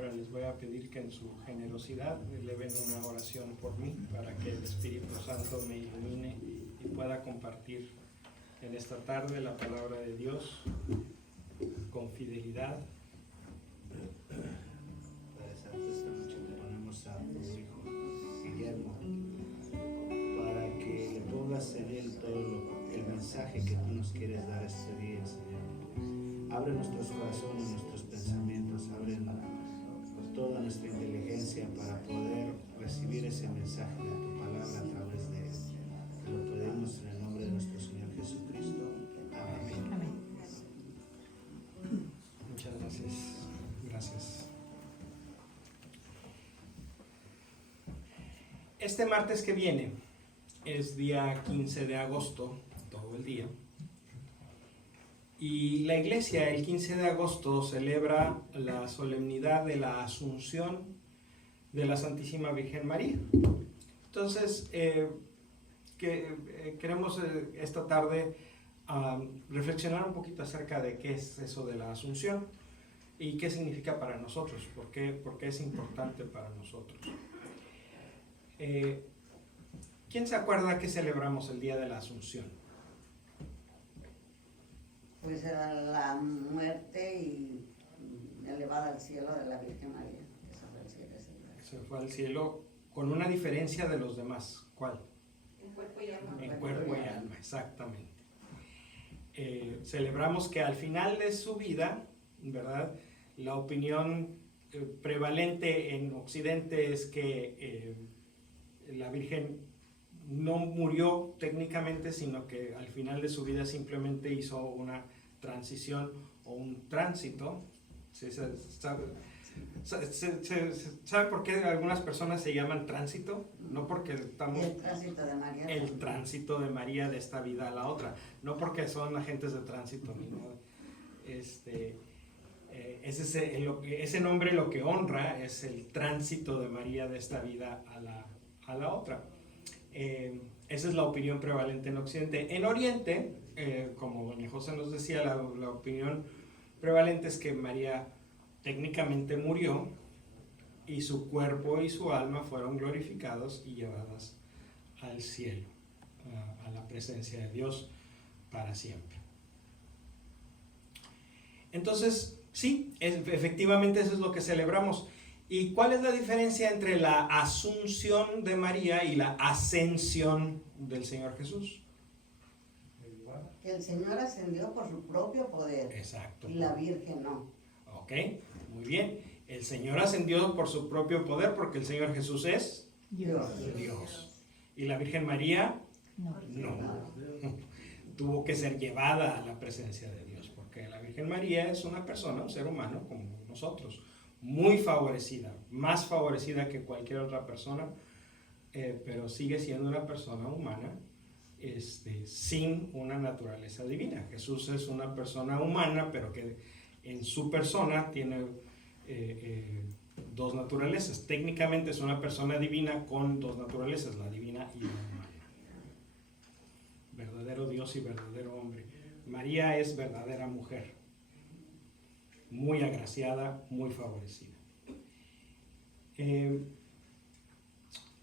Ahora les voy a pedir que en su generosidad eleven una oración por mí para que el Espíritu Santo me ilumine y pueda compartir en esta tarde la palabra de Dios con fidelidad. Padre Santo, esta noche te ponemos a tu hijo Guillermo para que le pongas en él todo el mensaje que tú nos quieres dar este día, Señor. Abre nuestros corazones, nuestros pensamientos, abre toda nuestra inteligencia para poder recibir ese mensaje de tu palabra a través de él. Te lo pedimos en el nombre de nuestro Señor Jesucristo. Amén. Amén. Muchas gracias. Gracias. Este martes que viene es día 15 de agosto, todo el día. Y la iglesia el 15 de agosto celebra la solemnidad de la Asunción de la Santísima Virgen María. Entonces, queremos esta tarde reflexionar un poquito acerca de qué es eso de la Asunción y qué significa para nosotros, por qué es importante para nosotros. ¿Quién se acuerda que celebramos el día de la Asunción? Pues era la muerte y elevada al cielo de la Virgen María, que se fue al cielo ese día. Se fue al cielo con una diferencia de los demás. ¿Cuál? En cuerpo y alma. En cuerpo y alma, exactamente. Celebramos que al final de su vida, ¿verdad? La opinión prevalente en Occidente es que la Virgen no murió técnicamente, sino que al final de su vida simplemente hizo una transición o un tránsito. ¿Sabe por qué algunas personas se llaman tránsito? No porque estamos... El tránsito de María. El tránsito de María de esta vida a la otra. No porque son agentes de tránsito, ¿no? Ese nombre lo que honra es el tránsito de María de esta vida a la otra. Esa es la opinión prevalente en Occidente. En Oriente, como doña José nos decía, la opinión prevalente es que María técnicamente murió y su cuerpo y su alma fueron glorificados y llevadas al cielo, a la presencia de Dios para siempre. Entonces, sí, efectivamente eso es lo que celebramos. ¿Y cuál es la diferencia entre la asunción de María y la ascensión del Señor Jesús? Que el Señor ascendió por su propio poder. Exacto. Y la Virgen no. Ok, muy bien. El Señor ascendió por su propio poder porque el Señor Jesús es Dios. Dios. ¿Y la Virgen María? No. No. Tuvo que ser llevada a la presencia de Dios porque la Virgen María es una persona, un ser humano como nosotros, muy favorecida, más favorecida que cualquier otra persona, pero sigue siendo una persona humana sin una naturaleza divina. Jesús es una persona humana, pero que en su persona tiene dos naturalezas. Técnicamente es una persona divina con dos naturalezas, la divina y la humana. Verdadero Dios y verdadero hombre. María es verdadera mujer, muy agraciada, muy favorecida.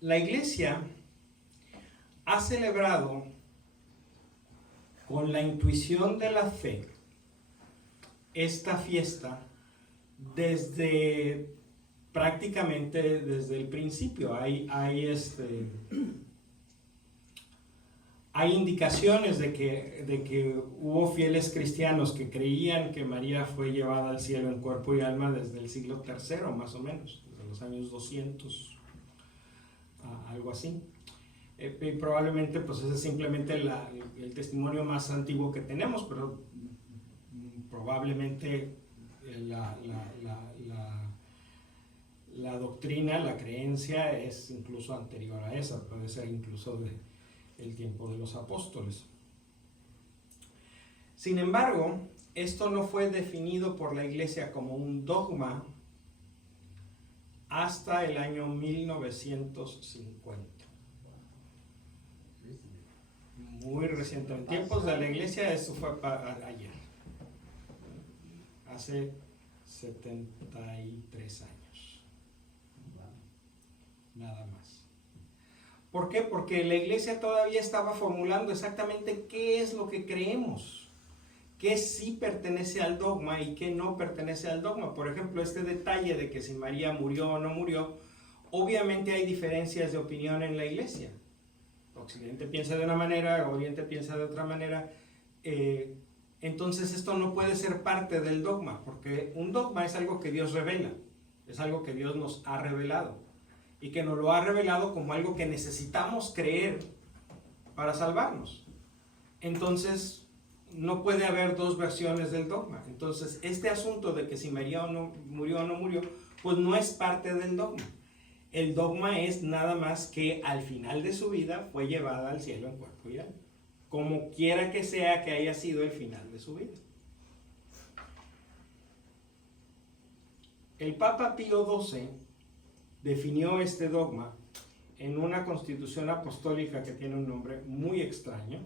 La Iglesia ha celebrado con la intuición de la fe esta fiesta prácticamente desde el principio. Hay indicaciones de que hubo fieles cristianos que creían que María fue llevada al cielo en cuerpo y alma desde el siglo III, más o menos, desde los años 200, algo así. Y probablemente pues ese es simplemente el testimonio más antiguo que tenemos, pero probablemente la doctrina, la creencia es incluso anterior a esa, puede ser incluso el tiempo de los apóstoles. Sin embargo, esto no fue definido por la Iglesia como un dogma hasta el año 1950. Muy reciente. En tiempos de la Iglesia, eso fue ayer. Hace 73 años. Nada más. ¿Por qué? Porque la iglesia todavía estaba formulando exactamente qué es lo que creemos, qué sí pertenece al dogma y qué no pertenece al dogma. Por ejemplo, este detalle de que si María murió o no murió, obviamente hay diferencias de opinión en la iglesia. Occidente piensa de una manera, Oriente piensa de otra manera. Entonces esto no puede ser parte del dogma, porque un dogma es algo que Dios revela, es algo que Dios nos ha revelado y que nos lo ha revelado como algo que necesitamos creer para salvarnos. Entonces no puede haber dos versiones del dogma. Entonces este asunto de que si María murió o no murió, pues no es parte del dogma. El dogma es nada más que al final de su vida fue llevada al cielo en cuerpo y alma, como quiera que sea que haya sido el final de su vida. El Papa Pío XII definió este dogma en una constitución apostólica que tiene un nombre muy extraño.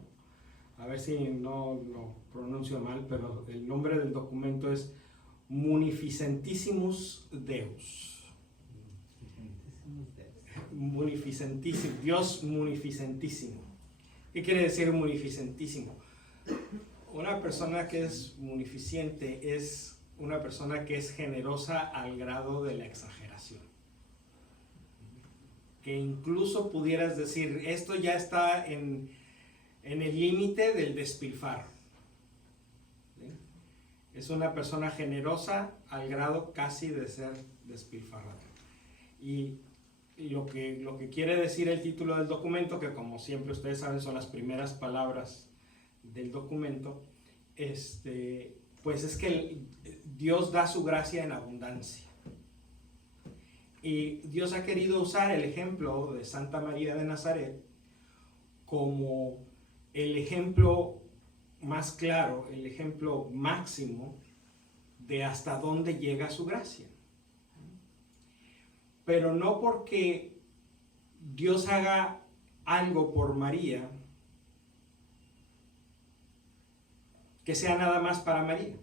A ver si no lo pronuncio mal, pero el nombre del documento es Munificentissimus Deus. Munificentísimo, Dios munificentísimo. ¿Qué quiere decir munificentísimo? Una persona que es munificente es una persona que es generosa al grado de la exageración. Que incluso pudieras decir, esto ya está en el límite del despilfarro. ¿Sí? Es una persona generosa al grado casi de ser despilfarrada. Y lo que quiere decir el título del documento, que como siempre ustedes saben son las primeras palabras del documento, pues es que Dios da su gracia en abundancia. Y Dios ha querido usar el ejemplo de Santa María de Nazaret como el ejemplo más claro, el ejemplo máximo de hasta dónde llega su gracia. Pero no porque Dios haga algo por María que sea nada más para María.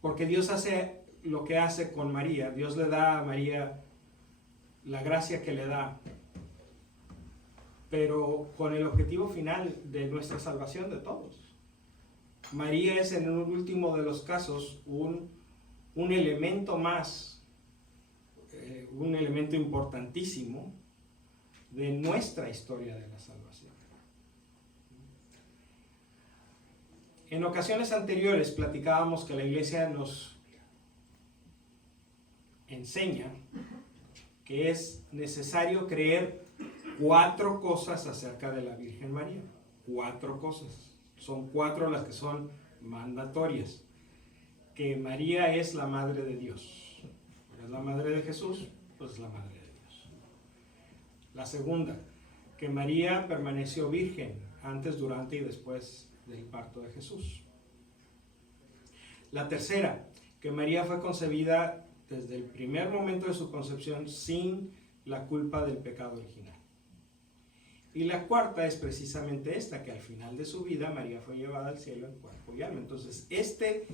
Porque Dios hace lo que hace con María. Dios le da a María la gracia que le da, pero con el objetivo final de nuestra salvación de todos. María es en el último de los casos un elemento más, un elemento importantísimo de nuestra historia de la salvación. En ocasiones anteriores platicábamos que la iglesia nos enseña que es necesario creer 4 cosas acerca de la Virgen María. 4 cosas. Son 4 las que son mandatorias. Que María es la madre de Dios. Es la madre de Jesús, pues es la madre de Dios. La segunda, que María permaneció virgen antes, durante y después del parto de Jesús. La tercera, que María fue concebida desde el primer momento de su concepción sin la culpa del pecado original. Y la cuarta es precisamente esta, que al final de su vida María fue llevada al cielo en cuerpo y alma. Entonces, este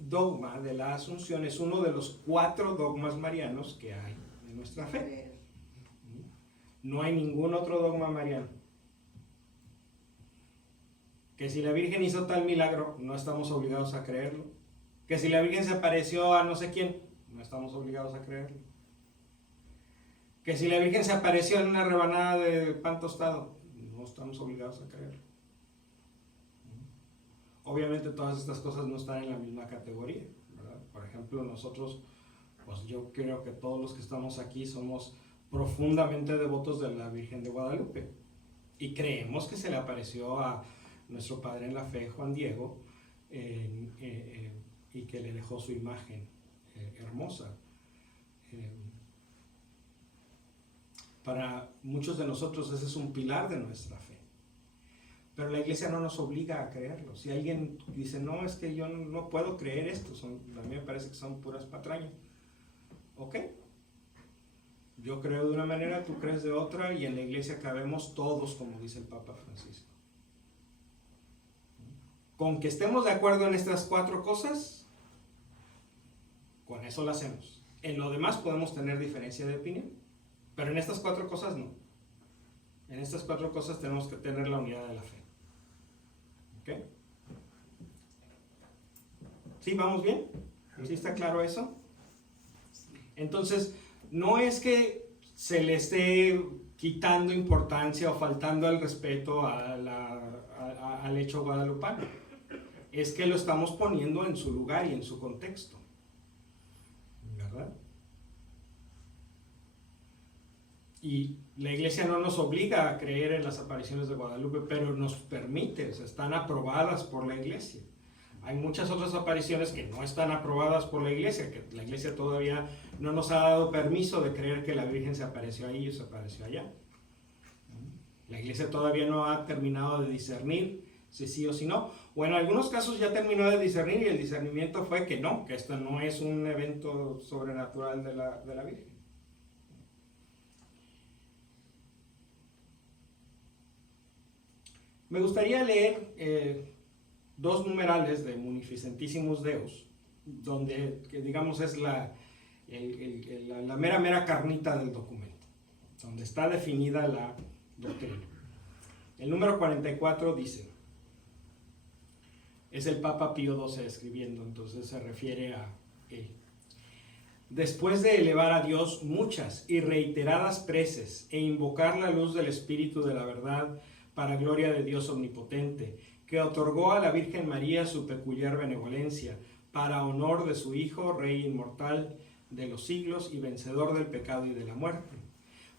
dogma de la Asunción es uno de los 4 dogmas marianos que hay en nuestra fe. No hay ningún otro dogma mariano. Que si la Virgen hizo tal milagro, no estamos obligados a creerlo. Que si la Virgen se apareció a no sé quién, no estamos obligados a creerlo. Que si la Virgen se apareció en una rebanada de pan tostado, no estamos obligados a creerlo. Obviamente todas estas cosas no están en la misma categoría, ¿verdad? Por ejemplo, nosotros, pues yo creo que todos los que estamos aquí somos profundamente devotos de la Virgen de Guadalupe y creemos que se le apareció a nuestro padre en la fe, Juan Diego, y que le dejó su imagen hermosa. Para muchos de nosotros ese es un pilar de nuestra fe. Pero la iglesia no nos obliga a creerlo. Si alguien dice, no, es que yo no puedo creer esto, a mí me parece que son puras patrañas. Ok. Yo creo de una manera, tú crees de otra, y en la iglesia cabemos todos, como dice el Papa Francisco. Con que estemos de acuerdo en estas 4 cosas, eso lo hacemos. En lo demás podemos tener diferencia de opinión, pero en estas 4 cosas no. En estas 4 cosas tenemos que tener la unidad de la fe. ¿Ok? ¿Sí, vamos bien? ¿Sí está claro eso? Entonces, no es que se le esté quitando importancia o faltando al respeto al hecho guadalupano. Es que lo estamos poniendo en su lugar y en su contexto. ¿Verdad? Y la iglesia no nos obliga a creer en las apariciones de Guadalupe, pero nos permite, o sea, están aprobadas por la iglesia. Hay muchas otras apariciones que no están aprobadas por la iglesia, que la iglesia todavía no nos ha dado permiso de creer que la Virgen se apareció ahí o se apareció allá. La iglesia todavía no ha terminado de discernir si sí o si no. O en algunos casos ya terminó de discernir y el discernimiento fue que no, que esto no es un evento sobrenatural de la Virgen. Me gustaría leer 2 numerales de Munificentissimus Deus, donde, que digamos, es la mera carnita del documento, donde está definida la doctrina. El número 44 dice, es el Papa Pío XII escribiendo, entonces se refiere a él. Después de elevar a Dios muchas y reiteradas preces e invocar la luz del Espíritu de la verdad para gloria de Dios omnipotente, que otorgó a la Virgen María su peculiar benevolencia, para honor de su Hijo, Rey inmortal de los siglos y vencedor del pecado y de la muerte,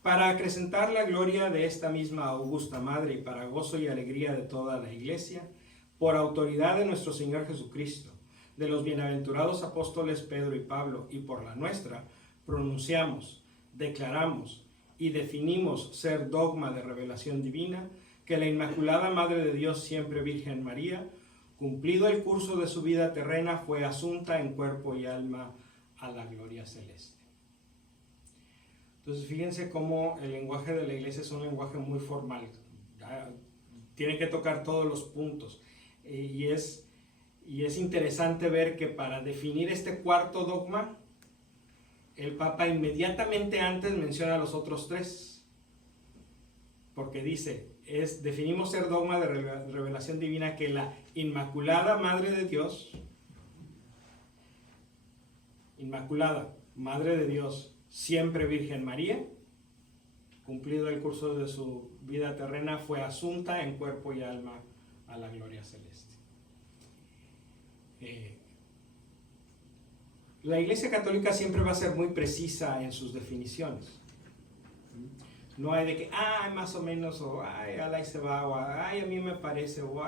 para acrecentar la gloria de esta misma augusta Madre y para gozo y alegría de toda la Iglesia, por autoridad de nuestro Señor Jesucristo, de los bienaventurados apóstoles Pedro y Pablo, y por la nuestra, pronunciamos, declaramos y definimos ser dogma de revelación divina, que la Inmaculada Madre de Dios, siempre Virgen María, cumplido el curso de su vida terrena, fue asunta en cuerpo y alma a la gloria celeste. Entonces, fíjense cómo el lenguaje de la iglesia es un lenguaje muy formal. Tiene que tocar todos los puntos. Y es interesante ver que para definir este 4º dogma, el Papa inmediatamente antes menciona los otros 3. Porque dice, definimos ser dogma de revelación divina que la Inmaculada Madre de Dios, Inmaculada Madre de Dios, siempre Virgen María, cumplido el curso de su vida terrena, fue asunta en cuerpo y alma a la gloria celeste. La Iglesia Católica siempre va a ser muy precisa en sus definiciones. No hay de que, más o menos, o ahí se va, o a mí me parece, o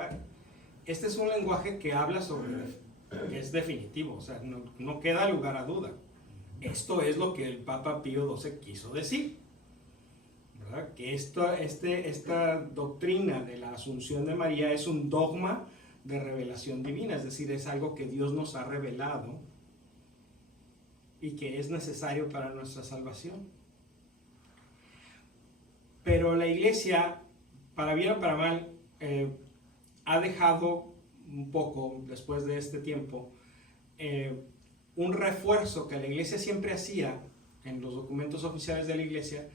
Este es un lenguaje que habla sobre, que es definitivo, o sea, no queda lugar a duda. Esto es lo que el Papa Pío XII quiso decir, ¿verdad? Que esta doctrina de la Asunción de María es un dogma de revelación divina, es decir, es algo que Dios nos ha revelado y que es necesario para nuestra salvación. Pero la iglesia, para bien o para mal, ha dejado un poco, después de este tiempo, un refuerzo que la iglesia siempre hacía en los documentos oficiales de la iglesia,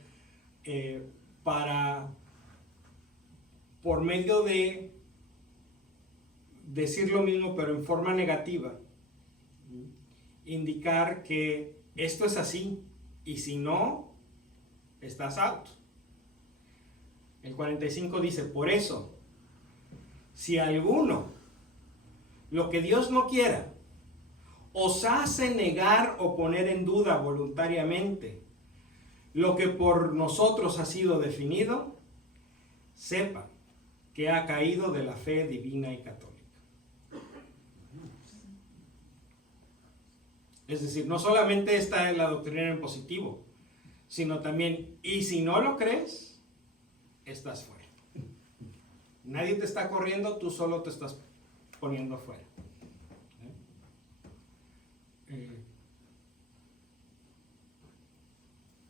por medio de decir lo mismo pero en forma negativa, indicar que esto es así y si no, estás out. El 45 dice, por eso, si alguno, lo que Dios no quiera, os hace negar o poner en duda voluntariamente lo que por nosotros ha sido definido, sepa que ha caído de la fe divina y católica. Es decir, no solamente está en la doctrina en positivo, sino también, y si no lo crees, estás fuera. Nadie te está corriendo, tú solo te estás poniendo fuera.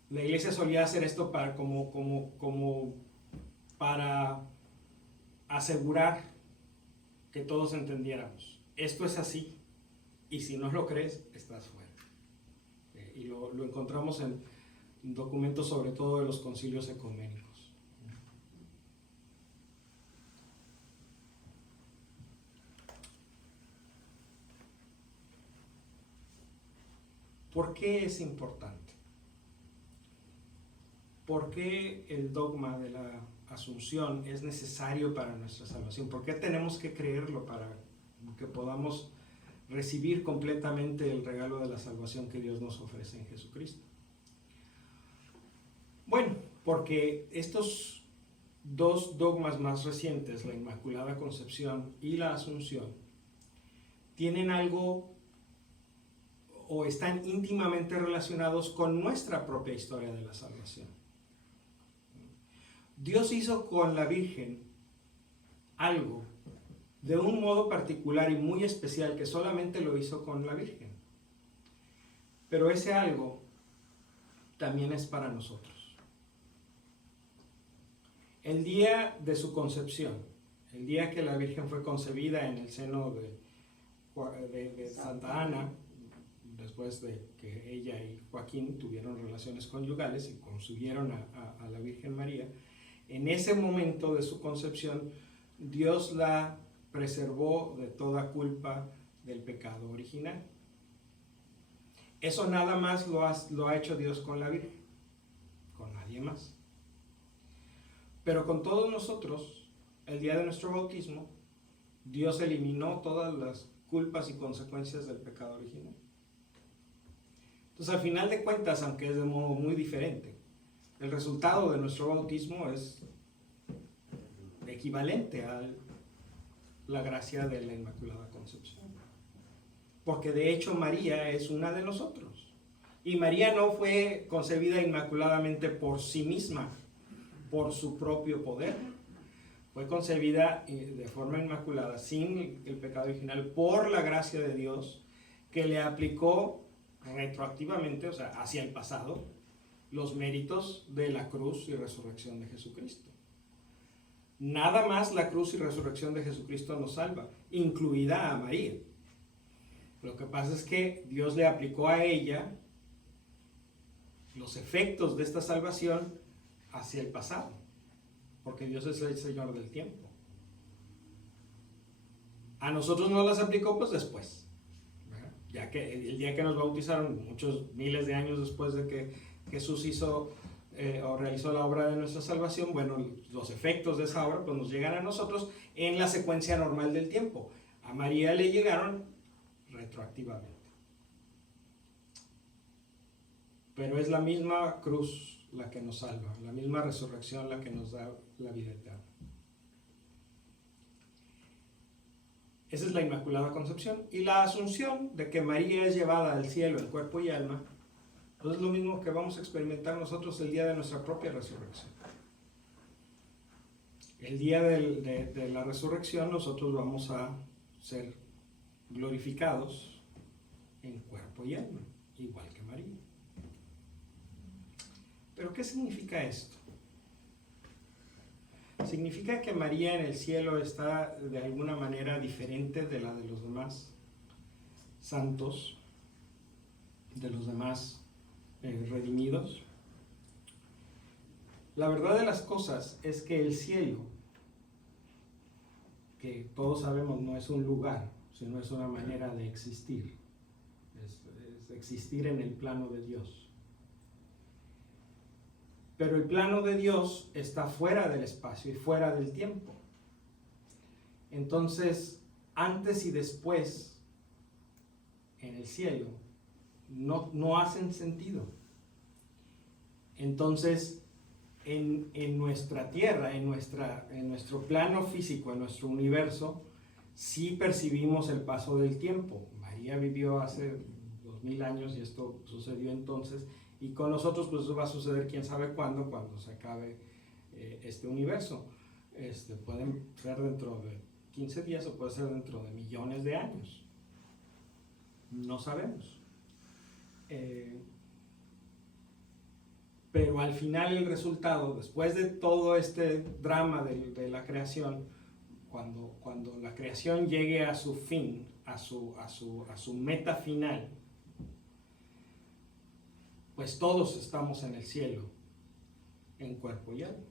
La iglesia solía hacer esto para asegurar que todos entendiéramos. Esto es así, y si no lo crees, estás fuera. lo encontramos en documentos sobre todo de los concilios ecuménicos. ¿Por qué es importante? ¿Por qué el dogma de la Asunción es necesario para nuestra salvación? ¿Por qué tenemos que creerlo para que podamos recibir completamente el regalo de la salvación que Dios nos ofrece en Jesucristo? Bueno, porque estos dos dogmas más recientes, la Inmaculada Concepción y la Asunción, tienen algo o están íntimamente relacionados con nuestra propia historia de la salvación. Dios hizo con la Virgen algo de un modo particular y muy especial que solamente lo hizo con la Virgen. Pero ese algo también es para nosotros. El día de su concepción, el día que la Virgen fue concebida en el seno de Santa Ana, después de que ella y Joaquín tuvieron relaciones conyugales y concibieron a la Virgen María, en ese momento de su concepción, Dios la preservó de toda culpa del pecado original. Eso nada más lo ha hecho Dios con la Virgen, con nadie más. Pero con todos nosotros, el día de nuestro bautismo, Dios eliminó todas las culpas y consecuencias del pecado original. Entonces, al final de cuentas, aunque es de modo muy diferente, el resultado de nuestro bautismo es equivalente a la gracia de la Inmaculada Concepción. Porque de hecho María es una de nosotros. Y María no fue concebida inmaculadamente por sí misma, por su propio poder. Fue concebida de forma inmaculada, sin el pecado original, por la gracia de Dios, que le aplicó retroactivamente, o sea, hacia el pasado, los méritos de la cruz y resurrección de Jesucristo. Nada más la cruz y resurrección de Jesucristo nos salva, incluida a María. Lo que pasa es que Dios le aplicó a ella los efectos de esta salvación hacia el pasado, porque Dios es el Señor del tiempo. A nosotros no las aplicó pues después, ¿verdad? Ya que el día que nos bautizaron, muchos miles de años después de que Jesús hizo o realizó la obra de nuestra salvación, bueno, los efectos de esa obra pues nos llegan a nosotros en la secuencia normal del tiempo. A María le llegaron retroactivamente. Pero es la misma cruz la que nos salva, la misma resurrección la que nos da la vida eterna. Esa es la Inmaculada Concepción. Y la Asunción, de que María es llevada al cielo en cuerpo y alma, pues es lo mismo que vamos a experimentar nosotros el día de nuestra propia resurrección. El día de la resurrección nosotros vamos a ser glorificados en cuerpo y alma, igual que María. ¿Pero qué significa esto? Significa que María en el cielo está de alguna manera diferente de la de los demás santos, de los demás redimidos. La verdad de las cosas es que el cielo, que todos sabemos no es un lugar, sino es una manera de existir, es existir en el plano de Dios. Pero el plano de Dios está fuera del espacio y fuera del tiempo. Entonces, antes y después, en el cielo, no hacen sentido. Entonces, en nuestra tierra, en nuestro plano físico, en nuestro universo, sí percibimos el paso del tiempo. María vivió hace 2000 años y esto sucedió entonces. Y con nosotros pues eso va a suceder quién sabe cuándo, cuando se acabe este universo. Pueden ser dentro de 15 días o puede ser dentro de millones de años. No sabemos. Pero al final el resultado, después de todo este drama de la creación, cuando la creación llegue a su fin, a su meta final, pues todos estamos en el cielo, en cuerpo y alma.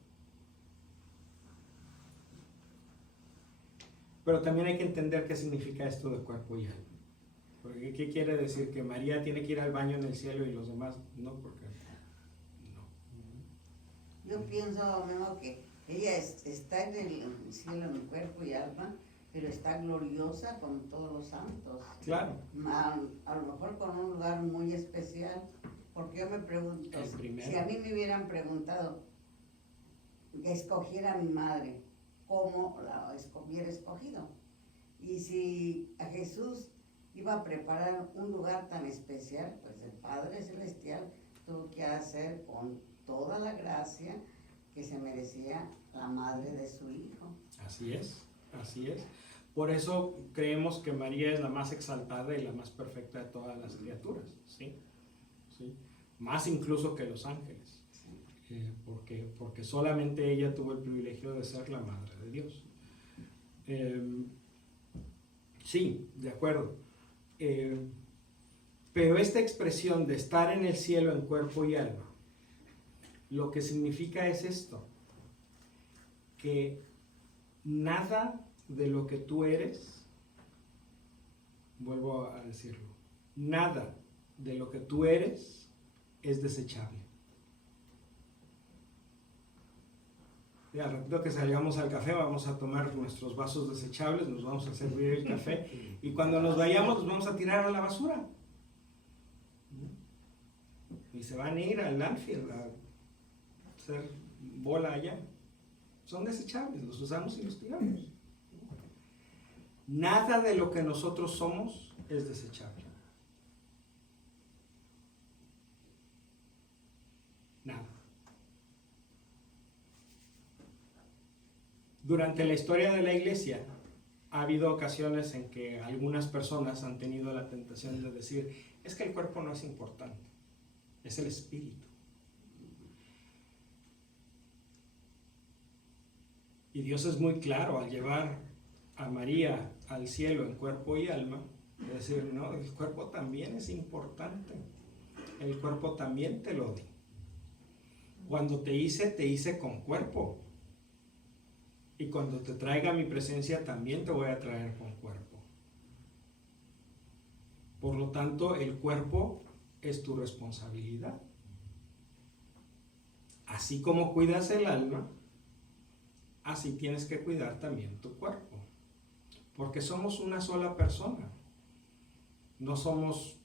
Pero también hay que entender qué significa esto de cuerpo y alma. Porque ¿qué quiere decir? ¿Que María tiene que ir al baño en el cielo y los demás no? Porque no. Yo pienso, Memo, que ella está en el cielo en cuerpo y alma, pero está gloriosa con todos los santos. Claro. A lo mejor con un lugar muy especial, porque yo me pregunto, El primero. si a mí me hubieran preguntado que escogiera a mi madre, ¿cómo la hubiera escogido? Y si a Jesús iba a preparar un lugar tan especial, pues el Padre Celestial tuvo que hacer con toda la gracia que se merecía la madre de su hijo. Así es, así es. Por eso creemos que María es la más exaltada y la más perfecta de todas las criaturas, ¿sí? ¿Sí? Más incluso que los ángeles, porque solamente ella tuvo el privilegio de ser la madre de Dios. Sí, de acuerdo. Pero esta expresión de estar en el cielo en cuerpo y alma, lo que significa es esto, que nada de lo que tú eres, vuelvo a decirlo, nada de lo que tú eres es desechable. Y al ratito que salgamos al café vamos a tomar nuestros vasos desechables, nos vamos a servir el café y cuando nos vayamos los vamos a tirar a la basura. Y se van a ir al landfill a hacer bola allá. Son desechables, los usamos y los tiramos. Nada de lo que nosotros somos es desechable. Nada. Durante la historia de la iglesia ha habido ocasiones en que algunas personas han tenido la tentación de decir, es que el cuerpo no es importante, es el espíritu. Y Dios es muy claro al llevar a María al cielo en cuerpo y alma, es decir, no, el cuerpo también es importante, el cuerpo también te lo di. Cuando te hice con cuerpo. Y cuando te traiga mi presencia también te voy a traer con cuerpo. Por lo tanto, el cuerpo es tu responsabilidad. Así como cuidas el alma, así tienes que cuidar también tu cuerpo. Porque somos una sola persona. No somos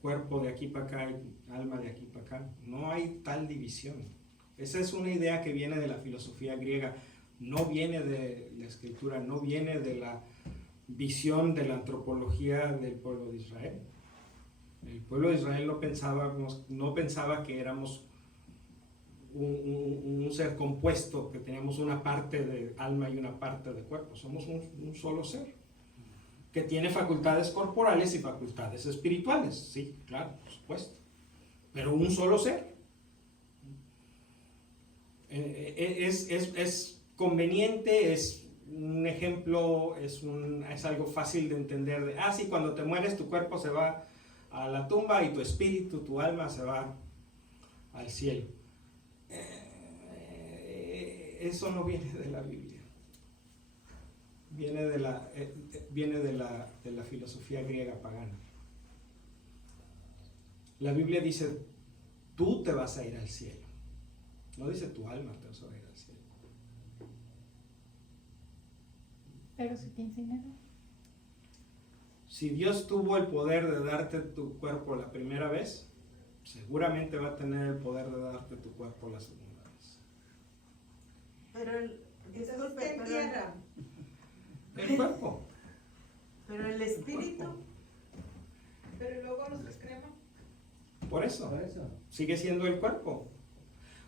cuerpo de aquí para acá y alma de aquí para acá. No hay tal división. Esa es una idea que viene de la filosofía griega. No viene de la escritura, no viene de la visión de la antropología del pueblo de Israel. El pueblo de Israel no pensaba que éramos un ser compuesto, que teníamos una parte de alma y una parte de cuerpo. Somos un solo ser, que tiene facultades corporales y facultades espirituales. Sí, claro, por supuesto. Pero un solo ser. Es conveniente, es un ejemplo, es algo fácil de entender. Sí, cuando te mueres tu cuerpo se va a la tumba y tu espíritu, tu alma se va al cielo. Eso no viene de la Biblia. Viene de la filosofía griega pagana. La Biblia dice, tú te vas a ir al cielo. No dice tu alma te vas a ir al cielo. Pero si te enseñaron. Si Dios tuvo el poder de darte tu cuerpo la primera vez, seguramente va a tener el poder de darte tu cuerpo la segunda vez. Pero disculpe, El cuerpo. pero el espíritu, Pero luego los excreman. Por eso. Sigue siendo el cuerpo.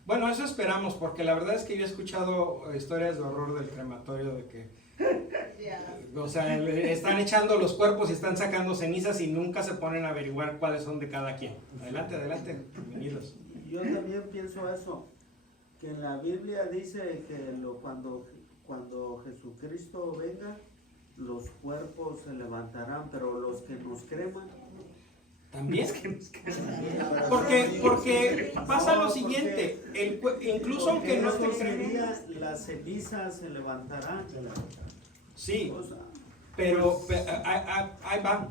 Bueno, eso esperamos, porque la verdad es que yo he escuchado historias de horror del crematorio de que o sea, están echando los cuerpos y están sacando cenizas y nunca se ponen a averiguar cuáles son de cada quien. Adelante, bienvenidos. Yo también pienso eso, que en la Biblia dice que cuando Jesucristo venga, los cuerpos se levantarán, pero los que nos creman, También. porque pasa lo siguiente, incluso aunque no te ese crean, día las cenizas se levantarán. sí, O sea, pero ahí va.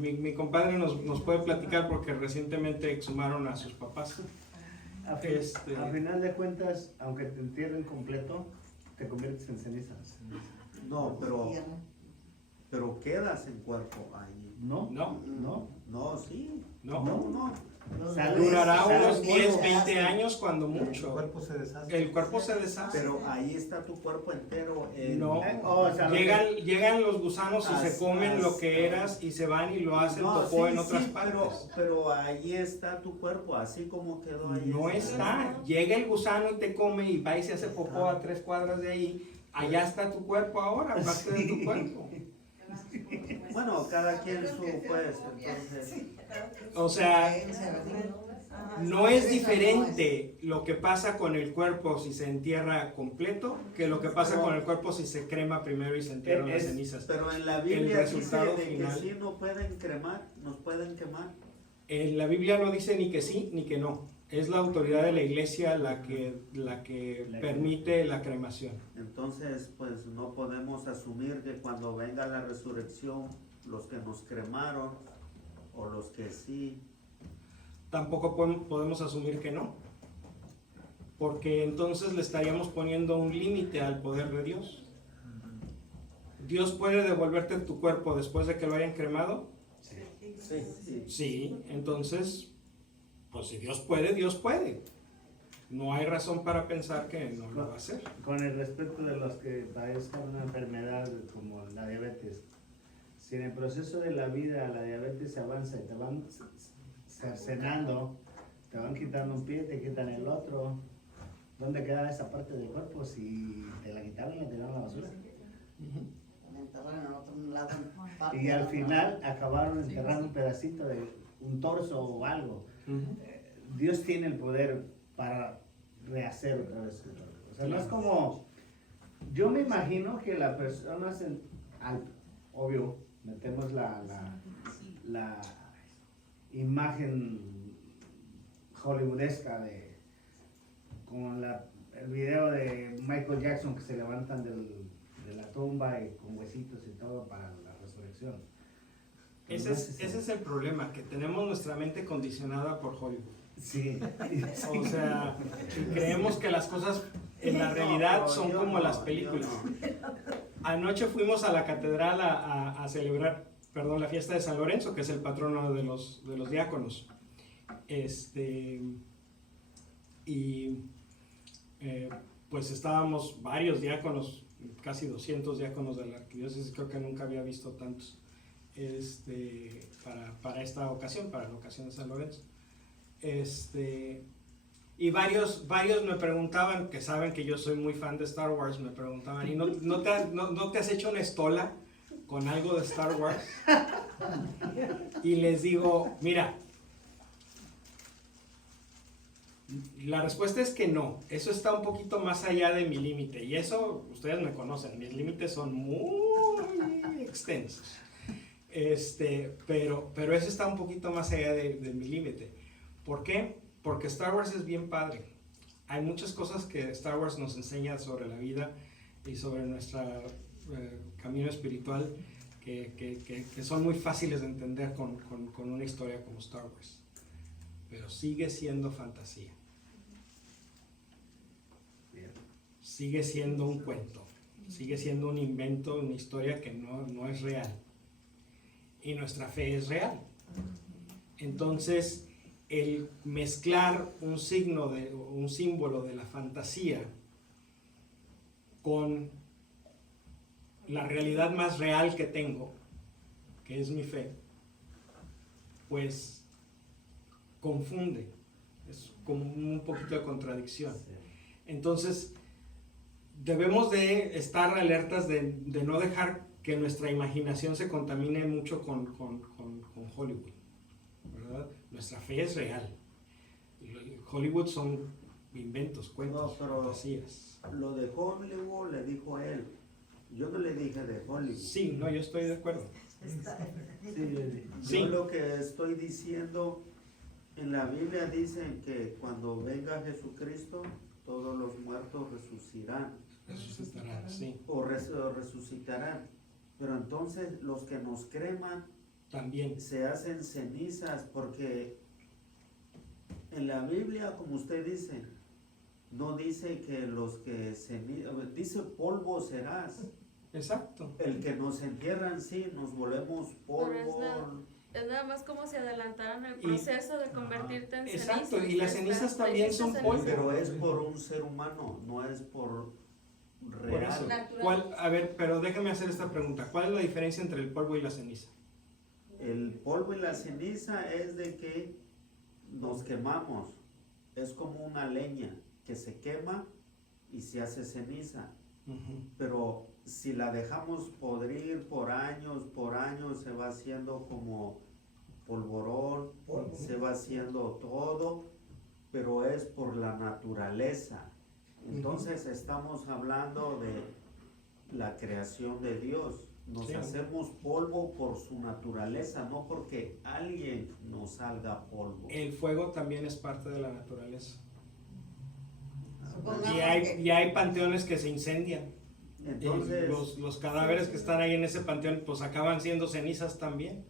Mi compadre nos puede platicar porque recientemente exhumaron a sus papás. A final de cuentas, aunque te entierren completo, te conviertes en cenizas. no, pero quedas en cuerpo ahí. No, No, no, No, sí. no. No. Durará unos 10, polvo. 20 años cuando mucho. El cuerpo se deshace. El cuerpo se deshace. Pero ahí está tu cuerpo entero. No, o sea, llegan los gusanos y se Así- comen lo que así- eras y se van y lo hacen No, popó sí, en otras sí, partes. pero ahí está tu cuerpo, así como quedó ahí. No está. Llega el gusano y te come y va y se hace popó a 3 cuadras de ahí. Allá está tu cuerpo ahora, parte de tu cuerpo. Bueno, cada quien su pues, entonces. O sea, no es diferente lo que pasa con el cuerpo si se entierra completo que lo que pasa con el cuerpo si se crema primero y se entierran las cenizas. Pero en la Biblia dice resultado de que final. sí nos pueden quemar. La Biblia no dice ni que sí ni que no. Es la autoridad de la iglesia la que permite la cremación. Entonces, pues no podemos asumir que cuando venga la resurrección, los que nos cremaron o los que sí. Tampoco podemos asumir que no. Porque entonces le estaríamos poniendo un límite al poder de Dios. ¿Dios puede devolverte tu cuerpo después de que lo hayan cremado? Sí. Sí, entonces, pues si Dios puede, Dios puede. No hay razón para pensar que no lo va a hacer. con el respeto de los que padezcan una enfermedad como la diabetes, si en el proceso de la vida la diabetes avanza y te van cercenando, te van quitando un pie, te quitan el otro, ¿dónde queda esa parte del cuerpo? Si te la quitaron y la tiraron a la basura. Me enterraron en otro lado. Y al final acabaron enterrando un pedacito de un torso o algo. Dios tiene el poder para rehacer otra vez su cuerpo. O sea, no es como, yo me imagino que la persona, obvio, metemos la imagen hollywoodesca de, como el video de Michael Jackson que se levantan de la tumba y con huesitos y todo para la resurrección. Ese es el problema, que tenemos nuestra mente condicionada por Hollywood. Sí. O sea, creemos que las cosas en la realidad son como las películas. Anoche fuimos a la catedral a celebrar, la fiesta de San Lorenzo, que es el patrono de los diáconos. Pues estábamos varios diáconos, casi 200 diáconos de la arquidiócesis, creo que nunca había visto tantos para esta ocasión, para la ocasión de San Lorenzo. Y varios me preguntaban, que saben que yo soy muy fan de Star Wars, me preguntaban, ¿y no te has hecho una estola con algo de Star Wars? Y les digo, mira, la respuesta es que no, eso está un poquito más allá de mi límite, y eso ustedes me conocen, mis límites son muy extensos, pero eso está un poquito más allá de mi límite. ¿Por qué? Porque Star Wars es bien padre. Hay muchas cosas que Star Wars nos enseña sobre la vida y sobre nuestro camino espiritual que son muy fáciles de entender con una historia como Star Wars. Pero sigue siendo fantasía. Sigue siendo un cuento. Sigue siendo un invento, una historia que no es real. Y nuestra fe es real. Entonces, el mezclar un símbolo de la fantasía con la realidad más real que tengo, que es mi fe, pues confunde, es como un poquito de contradicción. Entonces, debemos de estar alertas de no dejar que nuestra imaginación se contamine mucho con Hollywood, ¿verdad? Nuestra fe es real. Hollywood son inventos, cuentos, fantasías. Lo de Hollywood le dijo él. Yo no le dije de Hollywood. Sí, no, yo estoy de acuerdo. Yo lo que estoy diciendo En la Biblia dicen que cuando venga Jesucristo, todos los muertos resucitarán Resucitarán, sí. o resucitarán. Pero entonces los que nos creman También. se hacen cenizas porque en la Biblia, como usted dice, no dice que los que dice polvo serás. Exacto. El que nos entierran, sí, nos volvemos polvo. Pero es nada más como si adelantaran el Y- proceso de convertirte en ceniza. Exacto, y las cenizas también son polvo. Pero es por un ser humano, no es por Por real. eso. Natural. A ver, pero déjame hacer esta pregunta. ¿Cuál es la diferencia entre el polvo y la ceniza? El polvo y la ceniza es de que nos quemamos. Es como una leña que se quema y se hace ceniza. Ujú. Pero si la dejamos podrir por años, se va haciendo como polvorón, se va haciendo todo, pero es por la naturaleza. Entonces estamos hablando de la creación de Dios. Nos Sí. hacemos polvo por su naturaleza, no porque alguien nos haga polvo. El fuego también es parte de la naturaleza. Supongamos Y hay panteones que se incendian. Entonces, Y los cadáveres que están ahí en ese panteón pues acaban siendo cenizas también.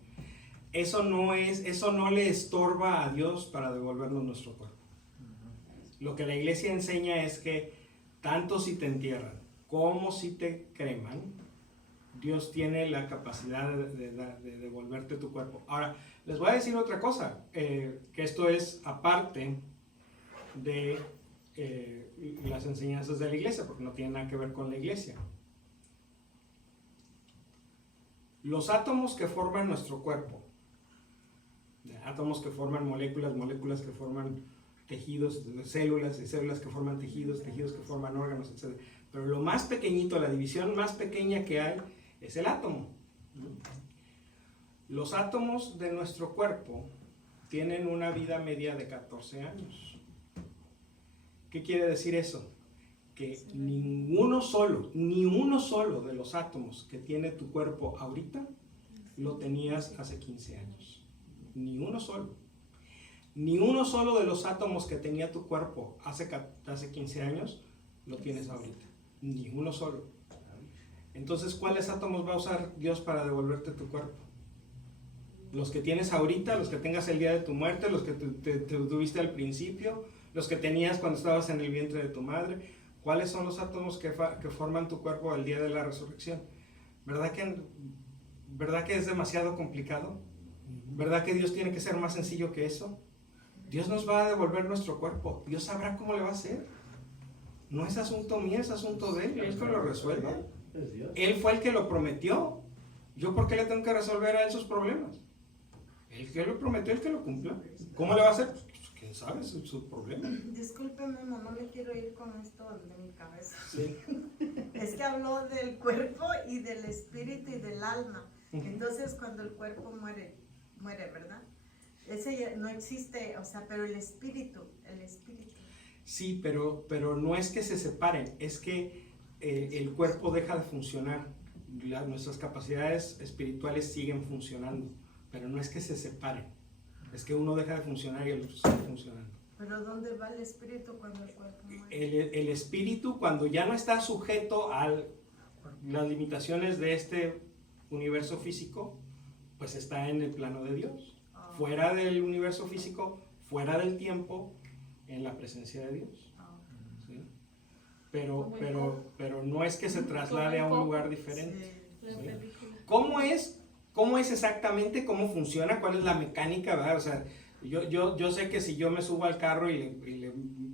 Eso no le estorba a Dios para devolvernos nuestro cuerpo. Lo que la iglesia enseña es que tanto si te entierran como si te creman, Dios tiene la capacidad de devolverte tu cuerpo. Ahora, les voy a decir otra cosa, que esto es aparte de las enseñanzas de la iglesia, porque no tiene nada que ver con la iglesia. Los átomos que forman nuestro cuerpo, átomos que forman moléculas, moléculas que forman tejidos, células y células que forman tejidos, tejidos que forman órganos, etc. Pero lo más pequeñito, la división más pequeña que hay es el átomo. Los átomos de nuestro cuerpo tienen una vida media de 14 años. ¿Qué quiere decir eso? Que ni uno solo de los átomos que tiene tu cuerpo ahorita lo tenías hace 15 años. Ni uno solo. Ni uno solo de los átomos que tenía tu cuerpo hace 15 años lo tienes ahorita. Ni uno solo. Entonces, ¿cuáles átomos va a usar Dios para devolverte tu cuerpo? Los que tienes ahorita, los que tengas el día de tu muerte, los que te tuviste al principio, los que tenías cuando estabas en el vientre de tu madre. ¿Cuáles son los átomos que forman tu cuerpo el día de la resurrección? ¿Verdad que es demasiado complicado? ¿Verdad que Dios tiene que ser más sencillo que eso? Dios nos va a devolver nuestro cuerpo. Dios sabrá cómo le va a hacer. No es asunto mío, es asunto de Él. Él que lo resuelva. Es Dios. Él fue el que lo prometió. ¿Yo por qué le tengo que resolver a él sus problemas? El que lo prometió, el que lo cumpla. ¿Cómo le va a hacer? Pues, quién sabe, es su problema. Discúlpeme, no me quiero ir con esto de mi cabeza. Sí. Es que habló del cuerpo y del espíritu y del alma. Ujú. Entonces, cuando el cuerpo muere, ¿verdad? Ese ya no existe, o sea, pero el espíritu. Sí, pero no es que se separen, es que el cuerpo deja de funcionar. Nuestras capacidades espirituales siguen funcionando, pero no es que se separen. Es que uno deja de funcionar y el otro sigue funcionando. Pero ¿dónde va el espíritu cuando el cuerpo muere? El espíritu, cuando ya no está sujeto a las limitaciones de este universo físico, pues está en el plano de Dios. Ah. Fuera del universo físico, fuera del tiempo, en la presencia de Dios. Ah, ¿Sí? Pero no es que se traslade a un lugar diferente. sí. La Sí. película. ¿Cómo es exactamente, cómo funciona, cuál es la mecánica, ¿verdad? O sea, yo sé que si yo me subo al carro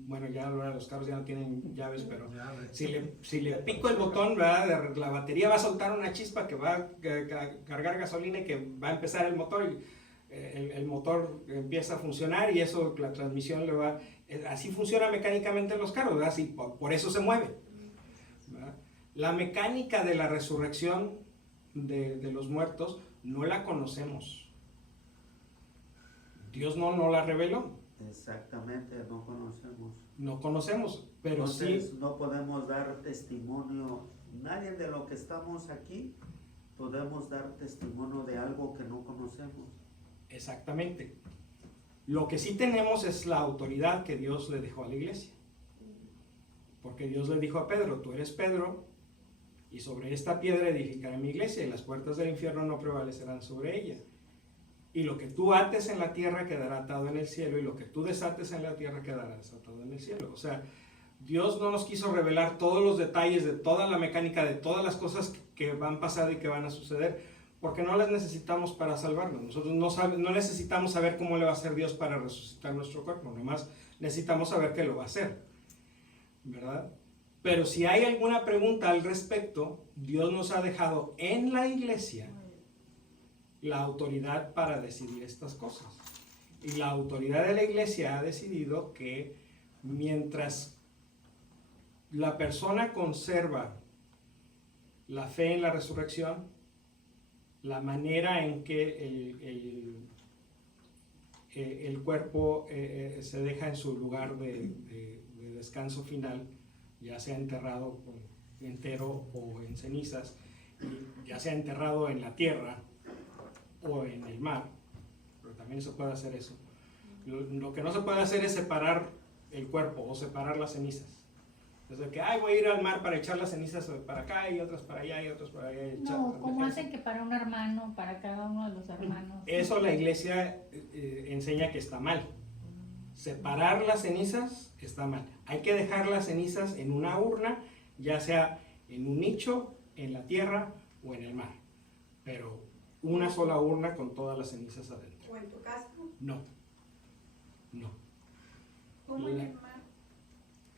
bueno, ya ahora los carros ya no tienen llaves, pero si le pico el botón, ¿verdad? La batería va a soltar una chispa que va a cargar gasolina y que va a empezar el motor y el motor empieza a funcionar y eso, la transmisión le va... Así funciona mecánicamente los carros, ¿verdad? Así, por eso se mueve, ¿verdad? La mecánica de la resurrección de los muertos no la conocemos. Dios no la reveló. Exactamente, no conocemos. No conocemos, pero Entonces, sí. no podemos dar testimonio, nadie de lo que estamos aquí podemos dar testimonio de algo que no conocemos. Exactamente. Lo que sí tenemos es la autoridad que Dios le dejó a la iglesia. Porque Dios le dijo a Pedro, tú eres Pedro, y sobre esta piedra edificaré mi iglesia, y las puertas del infierno no prevalecerán sobre ella. Y lo que tú ates en la tierra quedará atado en el cielo, y lo que tú desates en la tierra quedará desatado en el cielo. O sea, Dios no nos quiso revelar todos los detalles de toda la mecánica, de todas las cosas que van a pasar y que van a suceder, porque no las necesitamos para salvarnos. Nosotros no necesitamos saber cómo le va a hacer Dios para resucitar nuestro cuerpo, nomás necesitamos saber que lo va a hacer, ¿verdad? Pero si hay alguna pregunta al respecto, Dios nos ha dejado en la iglesia la autoridad para decidir estas cosas. Y la autoridad de la iglesia ha decidido que mientras la persona conserva la fe en la resurrección, la manera en que el cuerpo se deja en su lugar de descanso final, ya sea enterrado entero o en cenizas, ya sea enterrado en la tierra o en el mar, pero también se puede hacer eso. Lo que no se puede hacer es separar el cuerpo o separar las cenizas. Es de que, voy a ir al mar para echar las cenizas para acá y otras para allá y otras para allá. No, como hacen que para un hermano, para cada uno de los hermanos. Eso la iglesia enseña que está mal. Separar las cenizas está mal. Hay que dejar las cenizas en una urna, ya sea en un nicho, en la tierra o en el mar. Pero una sola urna con todas las cenizas adentro. ¿O en tu casa? No. No. ¿Cómo en el mar?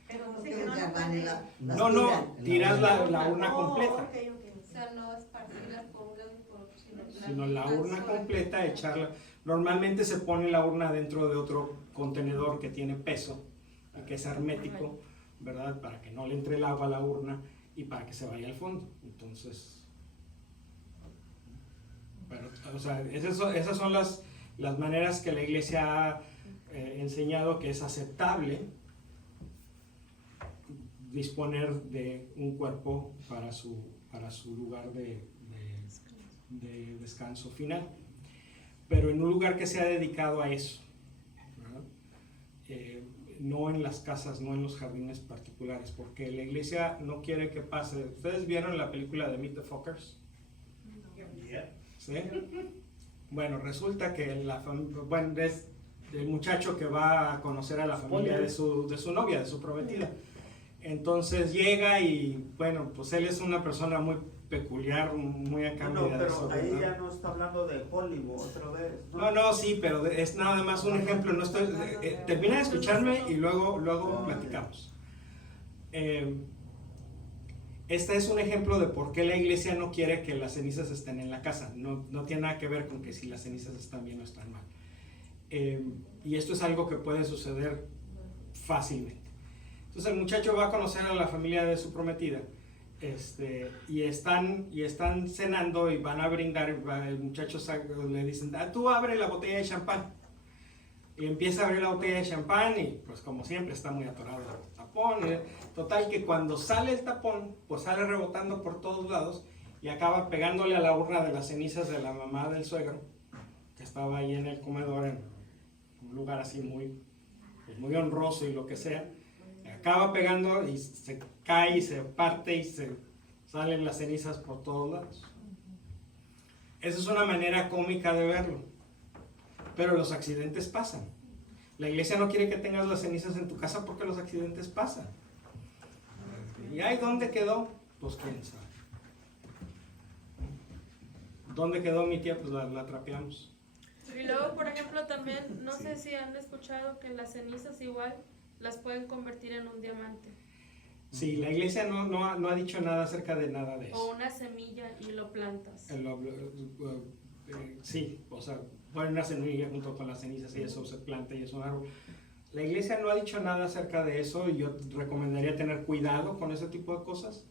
Pero Porque dice que no ya lo van y pueden. las No, no, tiran. tiras la urna completa. Ok, ok. O sea, no esparcirlas por un lado y por otro, Sino la urna sola. completa, echarla. Normalmente se pone la urna dentro de otro contenedor que tiene peso y que es hermético, ¿verdad? Para que no le entre el agua a la urna y para que se vaya al fondo. Entonces, pero, o sea, esas son las maneras que la iglesia ha enseñado que es aceptable disponer de un cuerpo para su lugar de descanso final, pero en un lugar que sea dedicado a eso, ¿verdad? No en las casas, no en los jardines particulares, porque la iglesia no quiere que pase. ¿Ustedes vieron la película de Meet the Fockers? ¿Sí? Bueno, resulta que es el muchacho que va a conocer a la familia de su novia, de su prometida. Entonces llega y, bueno, pues él es una persona muy peculiar, muy a cambio No, de pero ahí ya no está hablando de Hollywood otra vez. No, sí, pero es nada más un ejemplo. No estoy, termina de escucharme y luego platicamos. Este es un ejemplo de por qué la iglesia no quiere que las cenizas estén en la casa. No tiene nada que ver con que si las cenizas están bien o están mal. Y esto es algo que puede suceder fácilmente. Entonces el muchacho va a conocer a la familia de su prometida. Y están cenando y van a brindar. El muchacho le dicen, tú abre la botella de champán. Y empieza a abrir la botella de champán y pues como siempre está muy atorado el tapón. Total que cuando sale el tapón, pues sale rebotando por todos lados y acaba pegándole a la urna de las cenizas de la mamá del suegro, que estaba ahí en el comedor, en un lugar así muy honroso y lo que sea. Acaba pegando y se cae y se parte y se salen las cenizas por todos lados. Esa es una manera cómica de verlo. Pero los accidentes pasan. La iglesia no quiere que tengas las cenizas en tu casa porque los accidentes pasan. ¿Y ahí dónde quedó? Pues quién sabe. ¿Dónde quedó mi tía? Pues la trapeamos. Y luego, por ejemplo, también, no sé si han escuchado que las cenizas igual las pueden convertir en un diamante. Sí, la iglesia no ha dicho nada acerca de nada de eso. O una semilla y lo plantas. Sí, o sea, ponen una semilla junto con las cenizas y eso se planta y es un árbol. La iglesia no ha dicho nada acerca de eso y yo recomendaría tener cuidado con ese tipo de cosas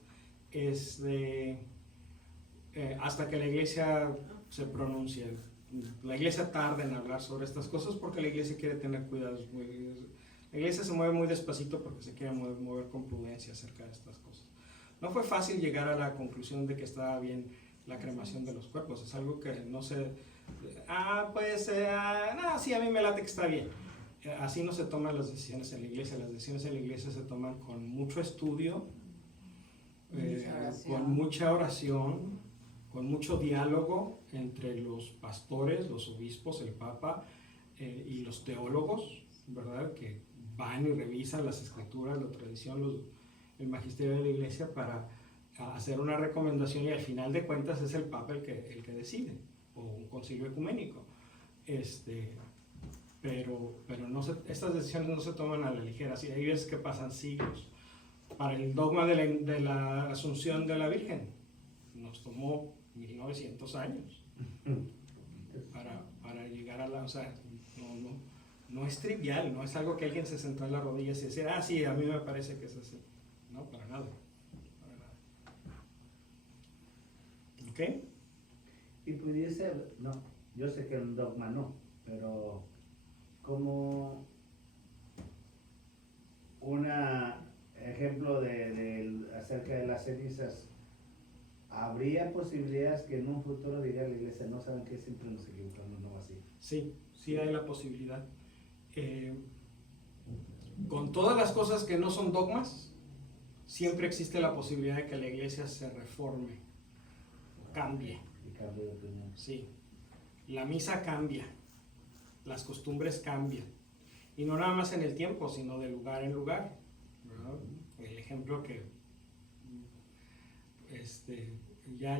hasta que la iglesia se pronuncie. La iglesia tarda en hablar sobre estas cosas porque la iglesia quiere tener cuidado. La iglesia se mueve muy despacito porque se quiere mover con prudencia acerca de estas cosas. No fue fácil llegar a la conclusión de que estaba bien la cremación de los cuerpos. Es algo que no se No, sí, a mí me late que está bien. Así no se toman las decisiones en la iglesia. Las decisiones en la iglesia se toman con mucho estudio, con mucha oración, con mucho diálogo entre los pastores, los obispos, el papa y los teólogos, ¿verdad? Que van y revisan las escrituras, la tradición, el magisterio de la iglesia para hacer una recomendación, y al final de cuentas es el papa el que decide, o un concilio ecuménico. Pero estas decisiones no se toman a la ligera. Sí, hay veces que pasan siglos. Para el dogma de la Asunción de la Virgen nos tomó 1900 años para llegar a la... O sea, no es trivial, no es algo que alguien se sentó en las rodillas y decía, sí, a mí me parece que es así. No, para nada. ¿Ok? Y pudiese, no, yo sé que un dogma no, pero como un ejemplo acerca de las cenizas, ¿habría posibilidades que en un futuro diga la iglesia, no saben que siempre nos equivocamos, no así? Sí hay la posibilidad. Con todas las cosas que no son dogmas, siempre existe la posibilidad de que la iglesia se reforme, cambie. Y cambio de opinión. Sí, la misa cambia, las costumbres cambian, y no nada más en el tiempo, sino de lugar en lugar, ¿verdad? El ejemplo que ya